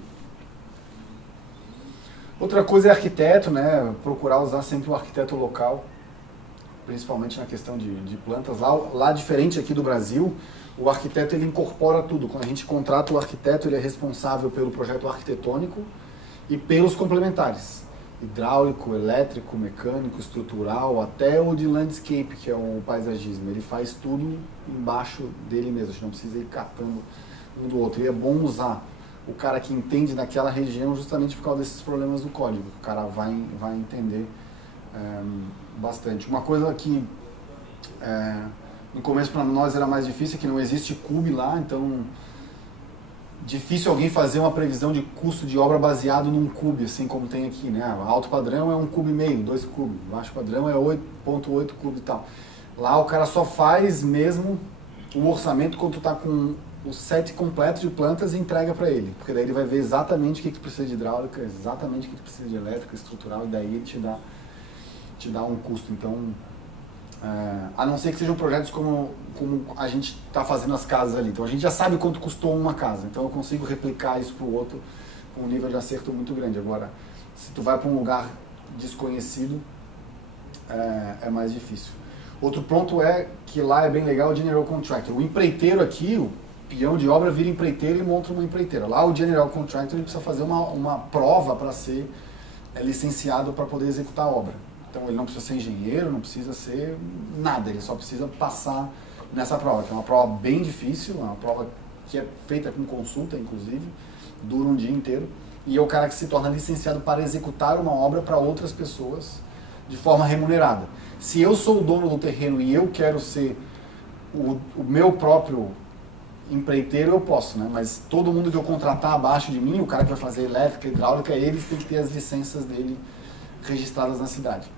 Outra coisa é arquiteto, né? Procurar usar sempre o arquiteto local, principalmente na questão de plantas. Lá diferente aqui do Brasil, o arquiteto ele incorpora tudo. Quando a gente contrata o arquiteto, ele é responsável pelo projeto arquitetônico e pelos complementares. Hidráulico, elétrico, mecânico, estrutural, até o de landscape, que é o paisagismo. Ele faz tudo embaixo dele mesmo, a gente não precisa ir catando um do outro. E é bom usar o cara que entende daquela região justamente por causa desses problemas do código. O cara vai entender bastante. Uma coisa que No começo para nós era mais difícil, que não existe CUB lá, então difícil alguém fazer uma previsão de custo de obra baseado num CUB, assim como tem aqui, né? Alto padrão é 1,5 cube, 2 cubos, baixo padrão é 8,8 cubos e tal. Lá o cara só faz mesmo o orçamento quando tu tá com o set completo de plantas e entrega para ele, porque daí ele vai ver exatamente o que precisa de hidráulica, exatamente o que precisa de elétrica, estrutural, e daí ele te dá um custo. Então, a não ser que sejam projetos como a gente está fazendo as casas ali. Então a gente já sabe quanto custou uma casa, então eu consigo replicar isso para o outro com um nível de acerto muito grande. Agora, se tu vai para um lugar desconhecido, é mais difícil. Outro ponto é que lá é bem legal o General Contractor. O empreiteiro aqui, o peão de obra vira empreiteiro e monta uma empreiteira. Lá o General Contractor ele precisa fazer uma prova para ser licenciado para poder executar a obra. Então ele não precisa ser engenheiro, não precisa ser nada, ele só precisa passar nessa prova, que é uma prova bem difícil, uma prova que é feita com consulta, inclusive, dura um dia inteiro, e é o cara que se torna licenciado para executar uma obra para outras pessoas de forma remunerada. Se eu sou o dono do terreno e eu quero ser o meu próprio empreiteiro, eu posso, né? Mas todo mundo que eu contratar abaixo de mim, o cara que vai fazer elétrica, hidráulica, eles têm que ter as licenças dele registradas na cidade.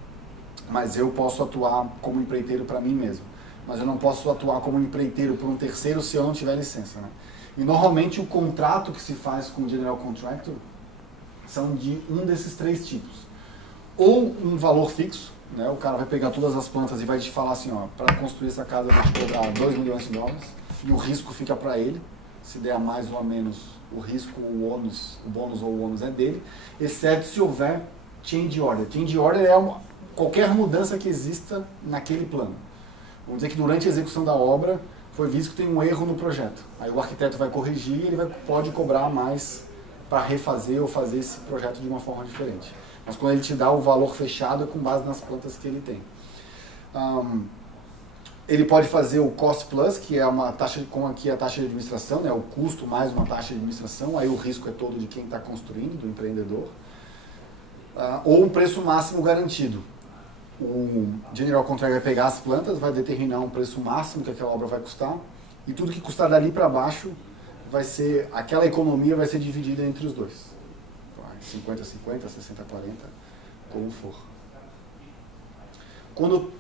Mas eu posso atuar como empreiteiro para mim mesmo. Mas eu não posso atuar como empreiteiro por um terceiro se eu não tiver licença, né? E normalmente o contrato que se faz com o General Contractor são de um desses três tipos. Ou um valor fixo, né? O cara vai pegar todas as plantas e vai te falar assim, ó, para construir essa casa eu vou te cobrar 2 milhões de dólares, e o risco fica para ele. Se der a mais ou a menos, o risco, o bônus ou o ônus é dele, exceto se houver change order. Change order é qualquer mudança que exista naquele plano. Vamos dizer que durante a execução da obra foi visto que tem um erro no projeto. Aí o arquiteto vai corrigir e ele pode cobrar mais para refazer ou fazer esse projeto de uma forma diferente. Mas quando ele te dá o valor fechado é com base nas plantas que ele tem. Ele pode fazer o cost plus, que é uma taxa, como aqui a taxa de administração, né, o custo mais uma taxa de administração, aí o risco é todo de quem está construindo, do empreendedor. Ou um preço máximo garantido. O General Contractor vai pegar as plantas, vai determinar um preço máximo que aquela obra vai custar, e tudo que custar dali para baixo, aquela economia vai ser dividida entre os dois. 50-50, 60-40, como for. Quando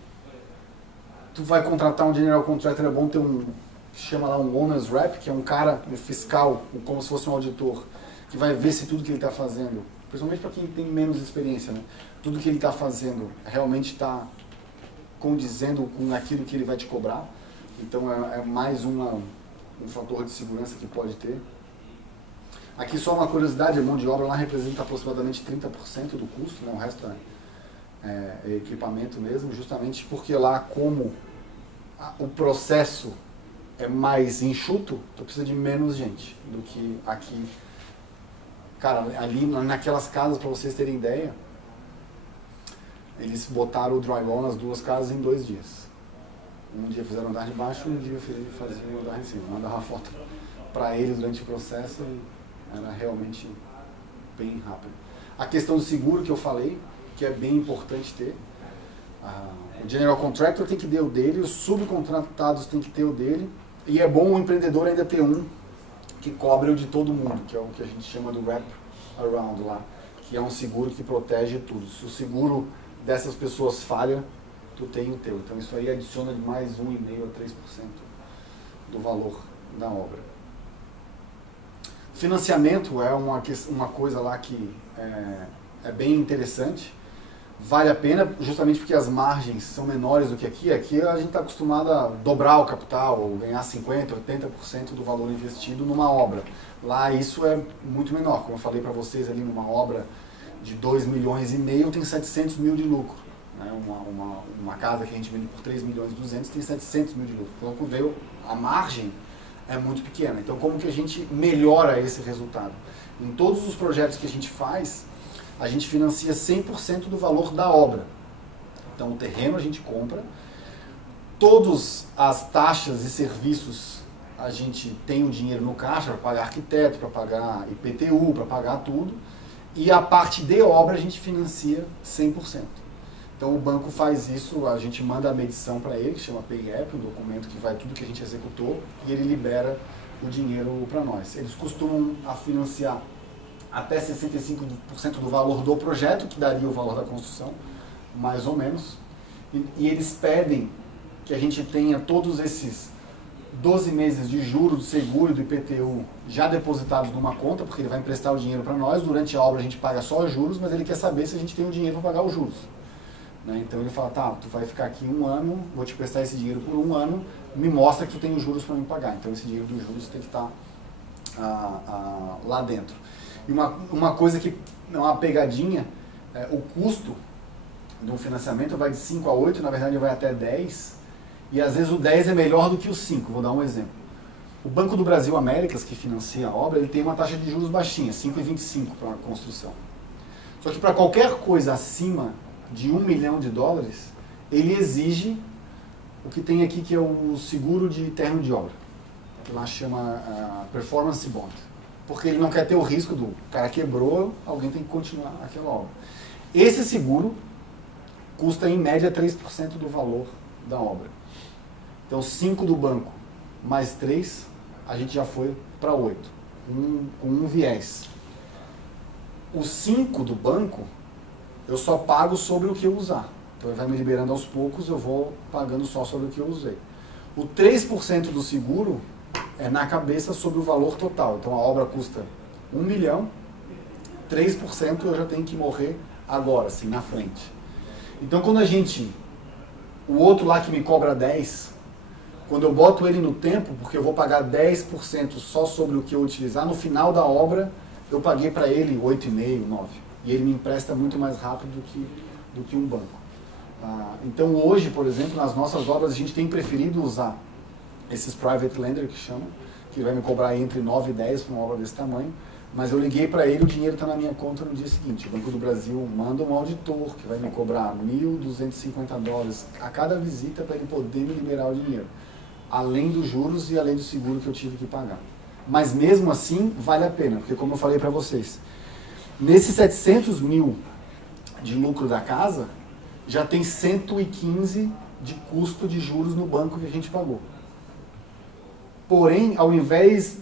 tu vai contratar um General Contractor, é bom ter chama lá um Owner's Rep, que é um cara, um fiscal, como se fosse um auditor, que vai ver se tudo que ele está fazendo, principalmente para quem tem menos experiência, né? Tudo que ele está fazendo realmente está condizendo com aquilo que ele vai te cobrar. Então é mais um fator de segurança que pode ter. Aqui só uma curiosidade, a mão de obra lá representa aproximadamente 30% do custo, né? O resto é equipamento mesmo, justamente porque lá, como o processo é mais enxuto, tu precisa de menos gente do que aqui. Cara, ali naquelas casas, para vocês terem ideia, eles botaram o drywall nas duas casas em 2 dias. Um dia fizeram o andar de baixo, um dia faziam o andar de cima. Mandava foto para eles durante o processo e era realmente bem rápido. A questão do seguro que eu falei, que é bem importante ter. O General Contractor tem que ter o dele, os subcontratados tem que ter o dele, e é bom o empreendedor ainda ter um que cobre o de todo mundo, que é o que a gente chama do wrap around lá, que é um seguro que protege tudo. Se o seguro dessas pessoas falha, tu tem o teu. Então isso aí adiciona de mais 1,5% a 3% do valor da obra. Financiamento é uma coisa lá que é bem interessante. Vale a pena, justamente porque as margens são menores do que aqui. Aqui a gente está acostumado a dobrar o capital, ou ganhar 50%, 80% do valor investido numa obra. Lá isso é muito menor. Como eu falei para vocês ali, numa obra de 2,5 milhões tem 700 mil de lucro. Né? Uma casa que a gente vende por 3,2 milhões tem 700 mil de lucro. Então, quando a margem é muito pequena. Então, como que a gente melhora esse resultado? Em todos os projetos que a gente faz, a gente financia 100% do valor da obra. Então, o terreno a gente compra, todas as taxas e serviços a gente tem o dinheiro no caixa para pagar arquiteto, para pagar IPTU, para pagar tudo, e a parte de obra a gente financia 100%. Então o banco faz isso, a gente manda a medição para ele, que chama PayApp, um documento que vai tudo que a gente executou, e ele libera o dinheiro para nós. Eles costumam financiar até 65% do valor do projeto, que daria o valor da construção, mais ou menos. E eles pedem que a gente tenha todos esses 12 meses de juros do seguro e do IPTU já depositados numa conta, porque ele vai emprestar o dinheiro para nós. Durante a obra a gente paga só os juros, mas ele quer saber se a gente tem o dinheiro para pagar os juros. Né? Então ele fala, tá, tu vai ficar aqui 1 ano, vou te prestar esse dinheiro por 1 ano, me mostra que tu tem os juros para me pagar. Então esse dinheiro dos juros tem que estar lá dentro. E uma coisa que é uma pegadinha, o custo do financiamento vai de 5 a 8, na verdade vai até 10, e às vezes o 10 é melhor do que o 5, vou dar um exemplo. O Banco do Brasil Américas, que financia a obra, ele tem uma taxa de juros baixinha, 5,25 para a construção. Só que para qualquer coisa acima de $1 milhão, ele exige o que tem aqui, que é o seguro de término de obra, que lá chama Performance Bond. Porque ele não quer ter o risco do cara quebrou, alguém tem que continuar aquela obra. Esse seguro custa em média 3% do valor da obra. Então 5 do banco mais 3, a gente já foi para 8, com um viés. O 5 do banco, eu só pago sobre o que eu usar. Então ele vai me liberando aos poucos, eu vou pagando só sobre o que eu usei. O 3% do seguro é na cabeça sobre o valor total. Então a obra custa 1 milhão, 3% eu já tenho que morrer agora, assim, na frente. Então quando o outro lá que me cobra 10, quando eu boto ele no tempo, porque eu vou pagar 10% só sobre o que eu utilizar, no final da obra eu paguei para ele 8,5, 9. E ele me empresta muito mais rápido do que um banco. Então hoje, por exemplo, nas nossas obras a gente tem preferido usar esses private lender que chamam, que vai me cobrar entre 9 e 10 para uma obra desse tamanho, mas eu liguei para ele, o dinheiro está na minha conta no dia seguinte. O Banco do Brasil manda um auditor que vai me cobrar $1.250 a cada visita para ele poder me liberar o dinheiro, além dos juros e além do seguro que eu tive que pagar. Mas mesmo assim vale a pena, porque como eu falei para vocês, nesses 700 mil de lucro da casa, já tem 115 de custo de juros no banco que a gente pagou. Porém, ao invés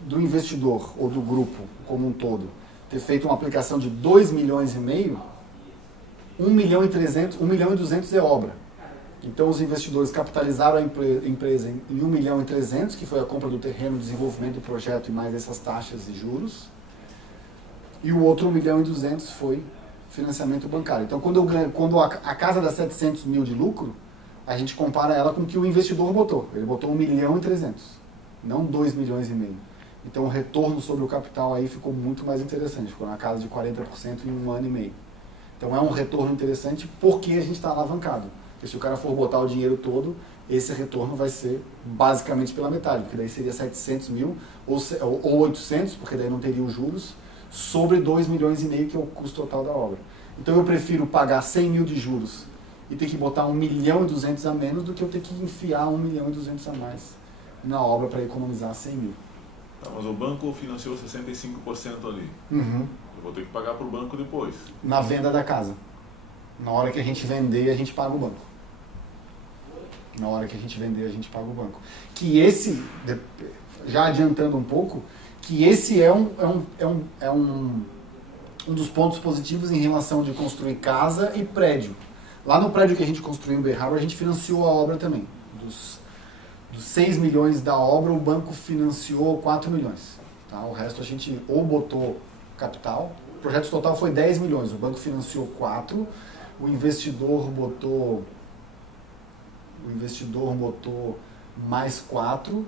do investidor ou do grupo como um todo ter feito uma aplicação de 2,5 milhões, 1,2 milhão é obra. Então os investidores capitalizaram a empresa em 1,3 milhão, que foi a compra do terreno, desenvolvimento do projeto e mais essas taxas e juros. E o outro 1,2 milhão foi financiamento bancário. Então quando a casa dá 700 mil de lucro, a gente compara ela com o que o investidor botou. Ele botou 1,3 milhão, não 2,5 milhões. Então o retorno sobre o capital aí ficou muito mais interessante. Ficou na casa de 40% em 1 ano e meio. Então é um retorno interessante porque a gente está alavancado. Porque se o cara for botar o dinheiro todo, esse retorno vai ser basicamente pela metade. Porque daí seria 700 mil ou 800, porque daí não teria os juros, sobre 2,5 milhões, que é o custo total da obra. Então eu prefiro pagar 100 mil de juros e ter que botar 1,2 milhão a menos do que eu ter que enfiar 1,2 milhão a mais na obra para economizar 100 mil. Tá, mas o banco financiou 65% ali. Uhum. Eu vou ter que pagar para o banco depois. Na venda da casa. Na hora que a gente vender, a gente paga o banco. Na hora que a gente vender, a gente paga o banco. Que esse, já adiantando um pouco, que esse é um dos pontos positivos em relação de construir casa e prédio. Lá no prédio que a gente construiu em Bay Harbor, a gente financiou a obra também. Dos 6 milhões da obra, o banco financiou 4 milhões. Tá? O resto a gente ou botou capital, o projeto total foi 10 milhões, o banco financiou 4, o investidor botou mais 4,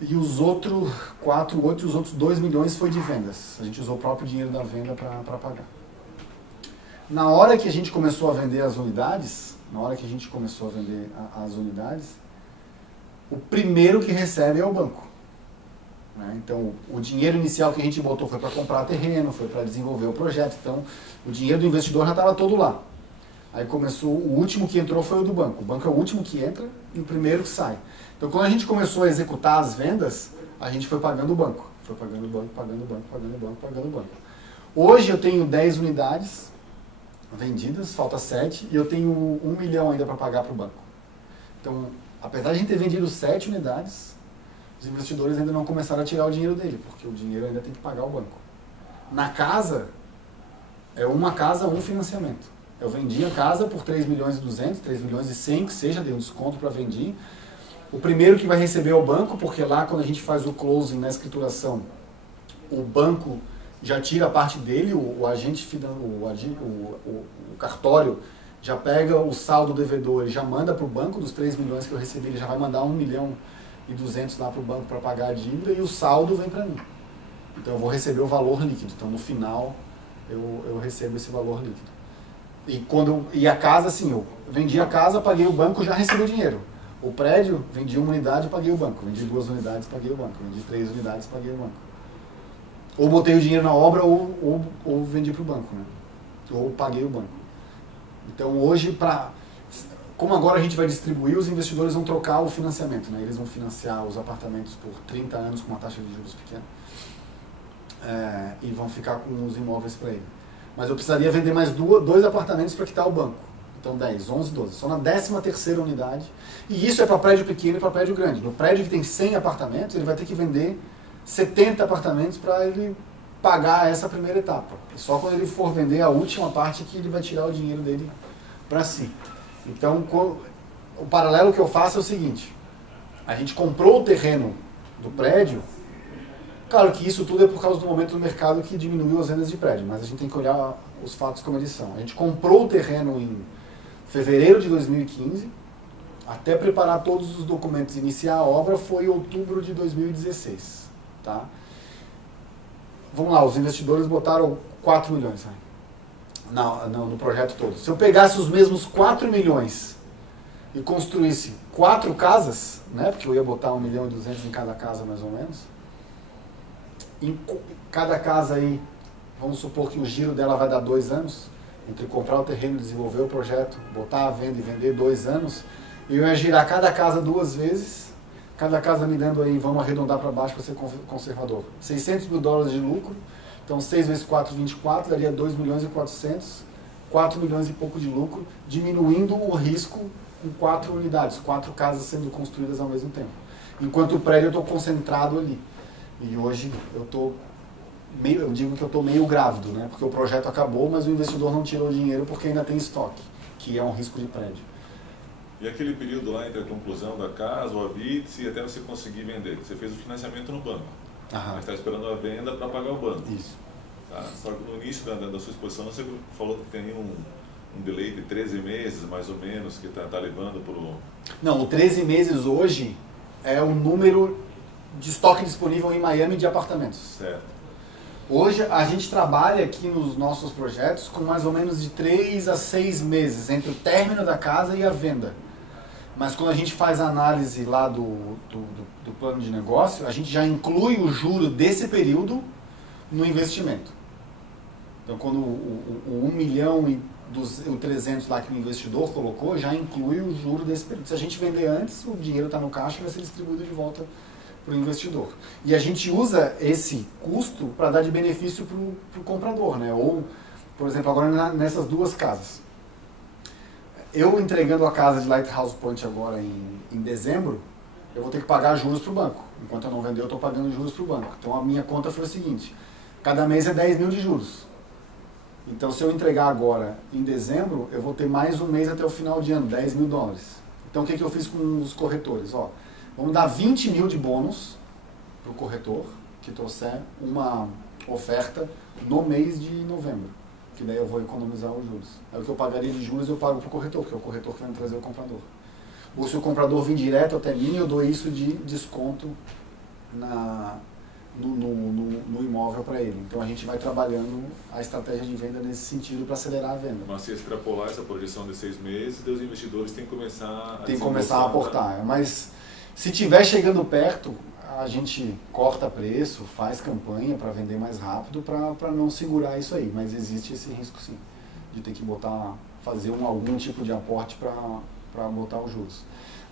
e os outros 4, 8, os outros 2 milhões foi de vendas. A gente usou o próprio dinheiro da venda para pagar. Na hora que a gente começou a vender as unidades, o primeiro que recebe é o banco. Né? Então, o dinheiro inicial que a gente botou foi para comprar terreno, foi para desenvolver o projeto. Então, o dinheiro do investidor já estava todo lá. Aí começou, o último que entrou foi o do banco. O banco é o último que entra e o primeiro que sai. Então, quando a gente começou a executar as vendas, a gente foi pagando o banco. Foi pagando o banco, pagando o banco, pagando o banco, pagando o banco. Hoje eu tenho 10 unidades vendidas, falta 7, e eu tenho 1 milhão ainda para pagar para o banco. Então, apesar de a gente ter vendido 7 unidades, os investidores ainda não começaram a tirar o dinheiro dele, porque o dinheiro ainda tem que pagar o banco. Na casa, é uma casa, um financiamento. Eu vendi a casa por 3 milhões e 200, 3 milhões e 100, que seja, dei um desconto para vender. O primeiro que vai receber é o banco, porque lá quando a gente faz o closing na escrituração, o banco já tira a parte dele, o cartório já pega o saldo devedor e já manda para o banco dos 3 milhões que eu recebi, ele já vai mandar 1 milhão e 200 lá para o banco para pagar a dívida e o saldo vem para mim. Então eu vou receber o valor líquido. Então no final eu recebo esse valor líquido. E a casa, assim, eu vendi a casa, paguei o banco, já recebi o dinheiro. O prédio, vendi 1 unidade, paguei o banco. Vendi 2 unidades, paguei o banco. Vendi 3 unidades, paguei o banco. Ou botei o dinheiro na obra ou vendi para o banco, né? Ou paguei o banco. Então hoje, como agora a gente vai distribuir, os investidores vão trocar o financiamento, né? Eles vão financiar os apartamentos por 30 anos com uma taxa de juros pequena. E vão ficar com os imóveis para ele. Mas eu precisaria vender mais 2 apartamentos para quitar o banco. Então 10, 11, 12. Só na 13ª unidade. E isso é para prédio pequeno e para prédio grande. No prédio que tem 100 apartamentos, ele vai ter que vender 70 apartamentos para ele pagar essa primeira etapa. E só quando ele for vender a última parte que ele vai tirar o dinheiro dele para si. Então o paralelo que eu faço é o seguinte. A gente comprou o terreno do prédio. Claro que isso tudo é por causa do momento do mercado que diminuiu as vendas de prédio, mas a gente tem que olhar os fatos como eles são. A gente comprou o terreno em fevereiro de 2015, até preparar todos os documentos e iniciar a obra foi em outubro de 2016. Tá? Vamos lá, os investidores botaram 4 milhões no projeto todo. Se eu pegasse os mesmos 4 milhões e construísse 4 casas, né, porque eu ia botar 1 milhão e 200 em cada casa mais ou menos, em cada casa aí, vamos supor que o giro dela vai dar 2 anos, entre comprar o terreno, desenvolver o projeto, botar a venda e vender 2 anos, e eu ia girar cada casa 2 vezes, cada casa me dando aí, vamos arredondar para baixo para ser conservador, $600 mil de lucro, então 6 vezes 4, 24, daria 2 milhões e 400, 4 milhões e pouco de lucro, diminuindo o risco com 4 unidades, 4 casas sendo construídas ao mesmo tempo. Enquanto o prédio eu estou concentrado ali. E hoje eu digo que eu estou meio grávido, né? Porque o projeto acabou, mas o investidor não tirou o dinheiro porque ainda tem estoque, que é um risco de prédio. E aquele período lá entre a conclusão da casa, o habite e até você conseguir vender? Você fez o financiamento no banco, mas está esperando a venda para pagar o banco. Isso. Tá? Só que no início da sua exposição você falou que tem um delay de 13 meses, mais ou menos, que está levando para o... Não, o 13 meses hoje é o número de estoque disponível em Miami de apartamentos. Certo. Hoje a gente trabalha aqui nos nossos projetos com mais ou menos de 3 a 6 meses entre o término da casa e a venda. Mas quando a gente faz a análise lá do plano de negócio, a gente já inclui o juro desse período no investimento. Então quando o 1 milhão e 300 lá que o investidor colocou, já inclui o juro desse período. Se a gente vender antes, o dinheiro está no caixa e vai ser distribuído de volta para o investidor. E a gente usa esse custo para dar de benefício para o comprador, né? Ou, por exemplo, agora nessas 2 casas. Eu entregando a casa de Lighthouse Point agora em dezembro, eu vou ter que pagar juros para o banco. Enquanto eu não vender, eu estou pagando juros para o banco. Então a minha conta foi o seguinte, cada mês é 10 mil de juros. Então se eu entregar agora em dezembro, eu vou ter mais um mês até o final de ano, $10 mil. Então o que eu fiz com os corretores? Vamos dar 20 mil de bônus para o corretor, que trouxer uma oferta no mês de novembro, que daí eu vou economizar os juros. Aí o que eu pagaria de juros eu pago para o corretor, porque é o corretor que vai me trazer o comprador. Ou se o comprador vir direto até mim, eu dou isso de desconto no imóvel para ele. Então a gente vai trabalhando a estratégia de venda nesse sentido para acelerar a venda. Mas se extrapolar essa projeção de 6 meses, os investidores têm que começar a aportar. Mas se tiver chegando perto, a gente corta preço, faz campanha para vender mais rápido para não segurar isso aí. Mas existe esse risco sim, de ter que fazer algum tipo de aporte para botar os juros.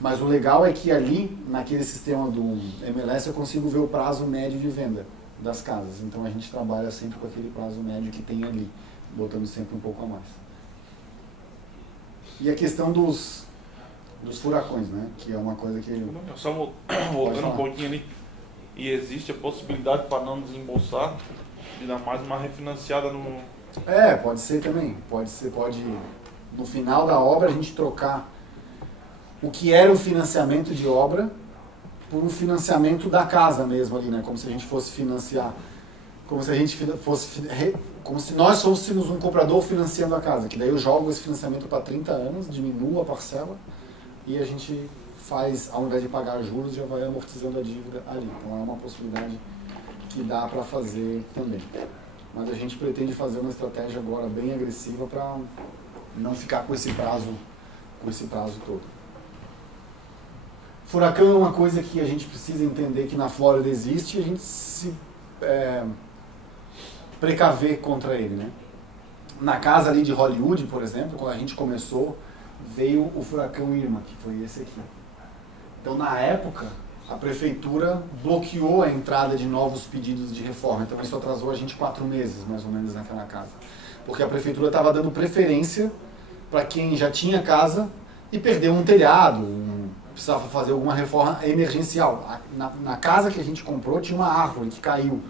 Mas o legal é que ali, naquele sistema do MLS, eu consigo ver o prazo médio de venda das casas. Então a gente trabalha sempre com aquele prazo médio que tem ali, botando sempre um pouco a mais. E a questão dos furacões, né? Que é uma coisa que... Só voltando um pouquinho ali, e existe a possibilidade para não desembolsar de dar mais uma refinanciada no... Pode ser também. Pode no final da obra a gente trocar o que era o financiamento de obra por um financiamento da casa mesmo ali, né? Como se a gente fosse financiar, como se nós fôssemos um comprador financiando a casa, que daí eu jogo esse financiamento para 30 anos, diminuo a parcela e a gente faz, ao invés de pagar juros, já vai amortizando a dívida ali. Então é uma possibilidade que dá para fazer também. Mas a gente pretende fazer uma estratégia agora bem agressiva para não ficar com esse prazo todo. Furacão é uma coisa que a gente precisa entender que na Flórida existe e a gente se precaver contra ele, né? Na casa ali de Hollywood, por exemplo, quando a gente começou, veio o furacão Irma, que foi esse aqui. Então, na época, a prefeitura bloqueou a entrada de novos pedidos de reforma. Então, isso atrasou a gente 4 meses, mais ou menos, naquela casa. Porque a prefeitura estava dando preferência para quem já tinha casa e perdeu um telhado, precisava fazer alguma reforma emergencial. Na casa que a gente comprou tinha uma árvore que caiu.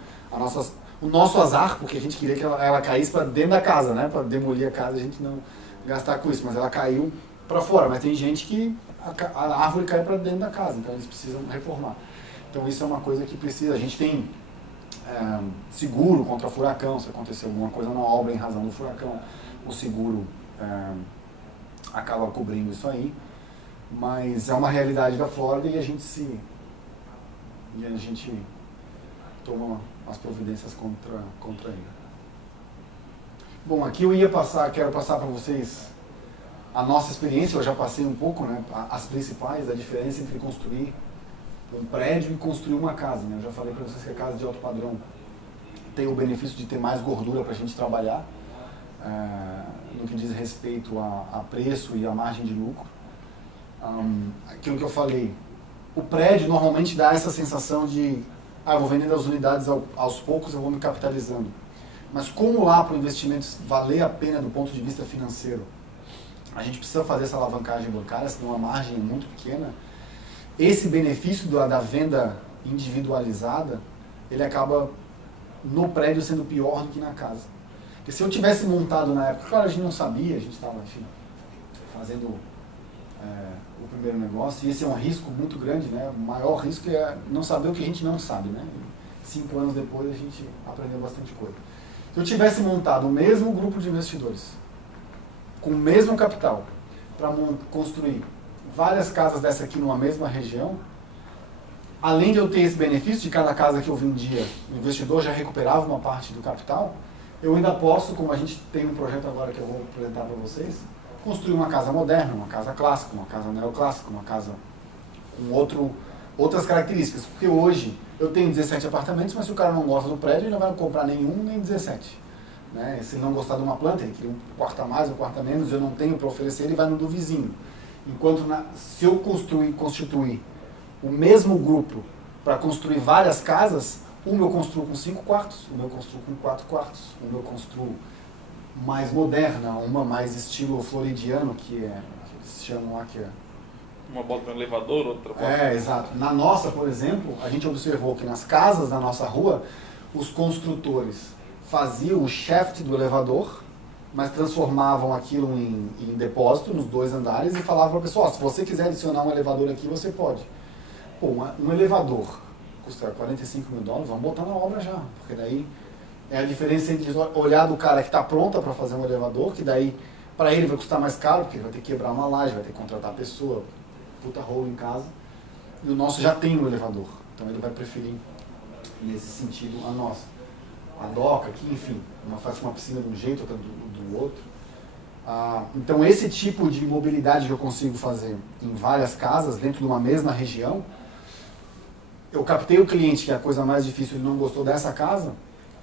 O nosso azar, porque a gente queria que ela caísse para dentro da casa, né? Para demolir a casa, a gente não gastar com isso, mas ela caiu para fora. Mas tem gente que a árvore cai para dentro da casa, então eles precisam reformar. Então isso é uma coisa que precisa. A gente tem seguro contra furacão, se acontecer alguma coisa na obra em razão do furacão, o seguro acaba cobrindo isso aí. Mas é uma realidade da Flórida e a gente toma as providências contra ele. Bom, aqui quero passar para vocês a nossa experiência. Eu já passei um pouco, né, as principais, a diferença entre construir um prédio e construir uma casa, né? Eu já falei para vocês que a casa de alto padrão tem o benefício de ter mais gordura para a gente trabalhar, no que diz respeito a preço e a margem de lucro. Aquilo que eu falei, o prédio normalmente dá essa sensação de eu vou vendendo as unidades aos poucos, eu vou me capitalizando. Mas como lá para o investimento valer a pena do ponto de vista financeiro, a gente precisa fazer essa alavancagem bancária, senão a margem é muito pequena. Esse benefício da venda individualizada, ele acaba no prédio sendo pior do que na casa. Porque se eu tivesse montado na época, claro, a gente não sabia, a gente estava, enfim, fazendo o primeiro negócio, e esse é um risco muito grande, né? O maior risco é não saber o que a gente não sabe, né? 5 anos depois a gente aprendeu bastante coisa. Se eu tivesse montado o mesmo grupo de investidores, com o mesmo capital, para construir várias casas dessa aqui numa mesma região, além de eu ter esse benefício de cada casa que eu vendia, o investidor já recuperava uma parte do capital, eu ainda posso, como a gente tem um projeto agora que eu vou apresentar para vocês, construir uma casa moderna, uma casa clássica, uma casa neoclássica, uma casa com outras características. Porque hoje eu tenho 17 apartamentos, mas se o cara não gosta do prédio, ele não vai comprar nenhum nem 17. Né? Se ele não gostar de uma planta, ele quer um quarto a mais, um quarto a menos, eu não tenho para oferecer, ele vai no do vizinho. Enquanto se eu constituir o mesmo grupo para construir várias casas, uma eu construo com 5 quartos, uma eu construo com 4 quartos, uma eu construo mais moderna, uma mais estilo floridiano, que eles chamam lá que é... Uma bota no elevador, outra bota... exato. Na nossa, por exemplo, a gente observou que nas casas da nossa rua, os construtores faziam o shaft do elevador, mas transformavam aquilo em depósito nos 2 andares e falavam para a pessoa, se você quiser adicionar um elevador aqui, você pode. Pô, um elevador custa $45 mil, vamos botar na obra já, porque daí é a diferença entre olhar do cara que está pronta para fazer um elevador, que daí para ele vai custar mais caro, porque ele vai ter que quebrar uma laje, vai ter que contratar a pessoa, puta rolo em casa, e o nosso já tem um elevador, então ele vai preferir nesse sentido a nossa. A doca aqui, enfim, uma faz uma piscina de um jeito, outra do outro. Então esse tipo de mobilidade que eu consigo fazer em várias casas, dentro de uma mesma região, eu captei o cliente, que é a coisa mais difícil, ele não gostou dessa casa,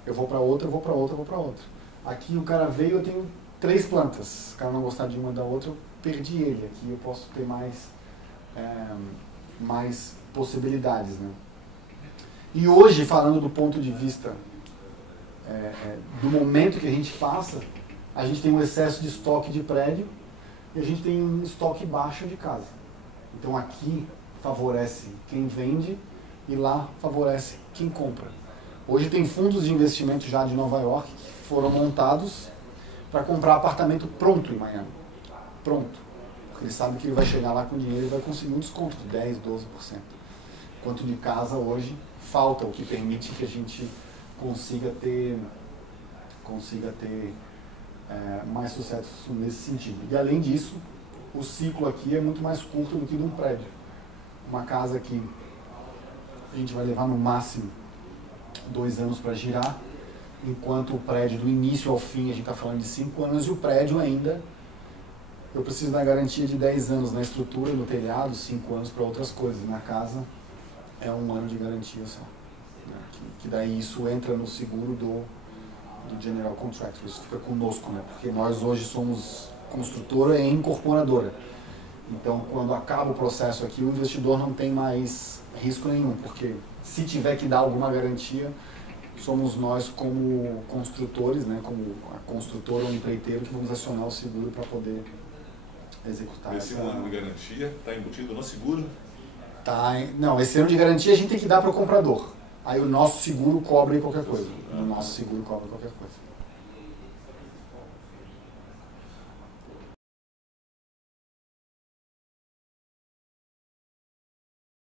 eu vou para outra, eu vou para outra, eu vou para outra. Aqui o cara veio, eu tenho 3 plantas. Se o cara não gostar de uma da outra, eu perdi ele. Aqui eu posso ter mais possibilidades, né? E hoje, falando do ponto de vista do momento que a gente passa, a gente tem um excesso de estoque de prédio, e a gente tem um estoque baixo de casa. Então aqui favorece quem vende e lá favorece quem compra. Hoje tem fundos de investimento já de Nova York que foram montados para comprar apartamento pronto em Miami. Pronto. Porque ele sabe que ele vai chegar lá com dinheiro e vai conseguir um desconto de 10%, 12%. Enquanto de casa hoje falta, o que permite que a gente consiga ter mais sucesso nesse sentido. E além disso, o ciclo aqui é muito mais curto do que de um prédio. Uma casa que a gente vai levar no máximo 2 anos para girar, enquanto o prédio do início ao fim a gente está falando de 5 anos, e o prédio ainda eu preciso da garantia de 10 anos na estrutura, no telhado, 5 anos para outras coisas. Na casa é 1 ano de garantia só. Né? Que daí isso entra no seguro do General Contractor, isso fica conosco, né? Porque nós hoje somos construtora e incorporadora. Então, quando acaba o processo aqui, o investidor não tem mais risco nenhum, porque se tiver que dar alguma garantia, somos nós como construtores, né, como a construtora ou o empreiteiro, que vamos acionar o seguro para poder executar esse ano de garantia está embutido no seguro? Não, esse ano de garantia a gente tem que dar para o comprador. Aí o nosso seguro cobre qualquer coisa. O nosso seguro cobre qualquer coisa.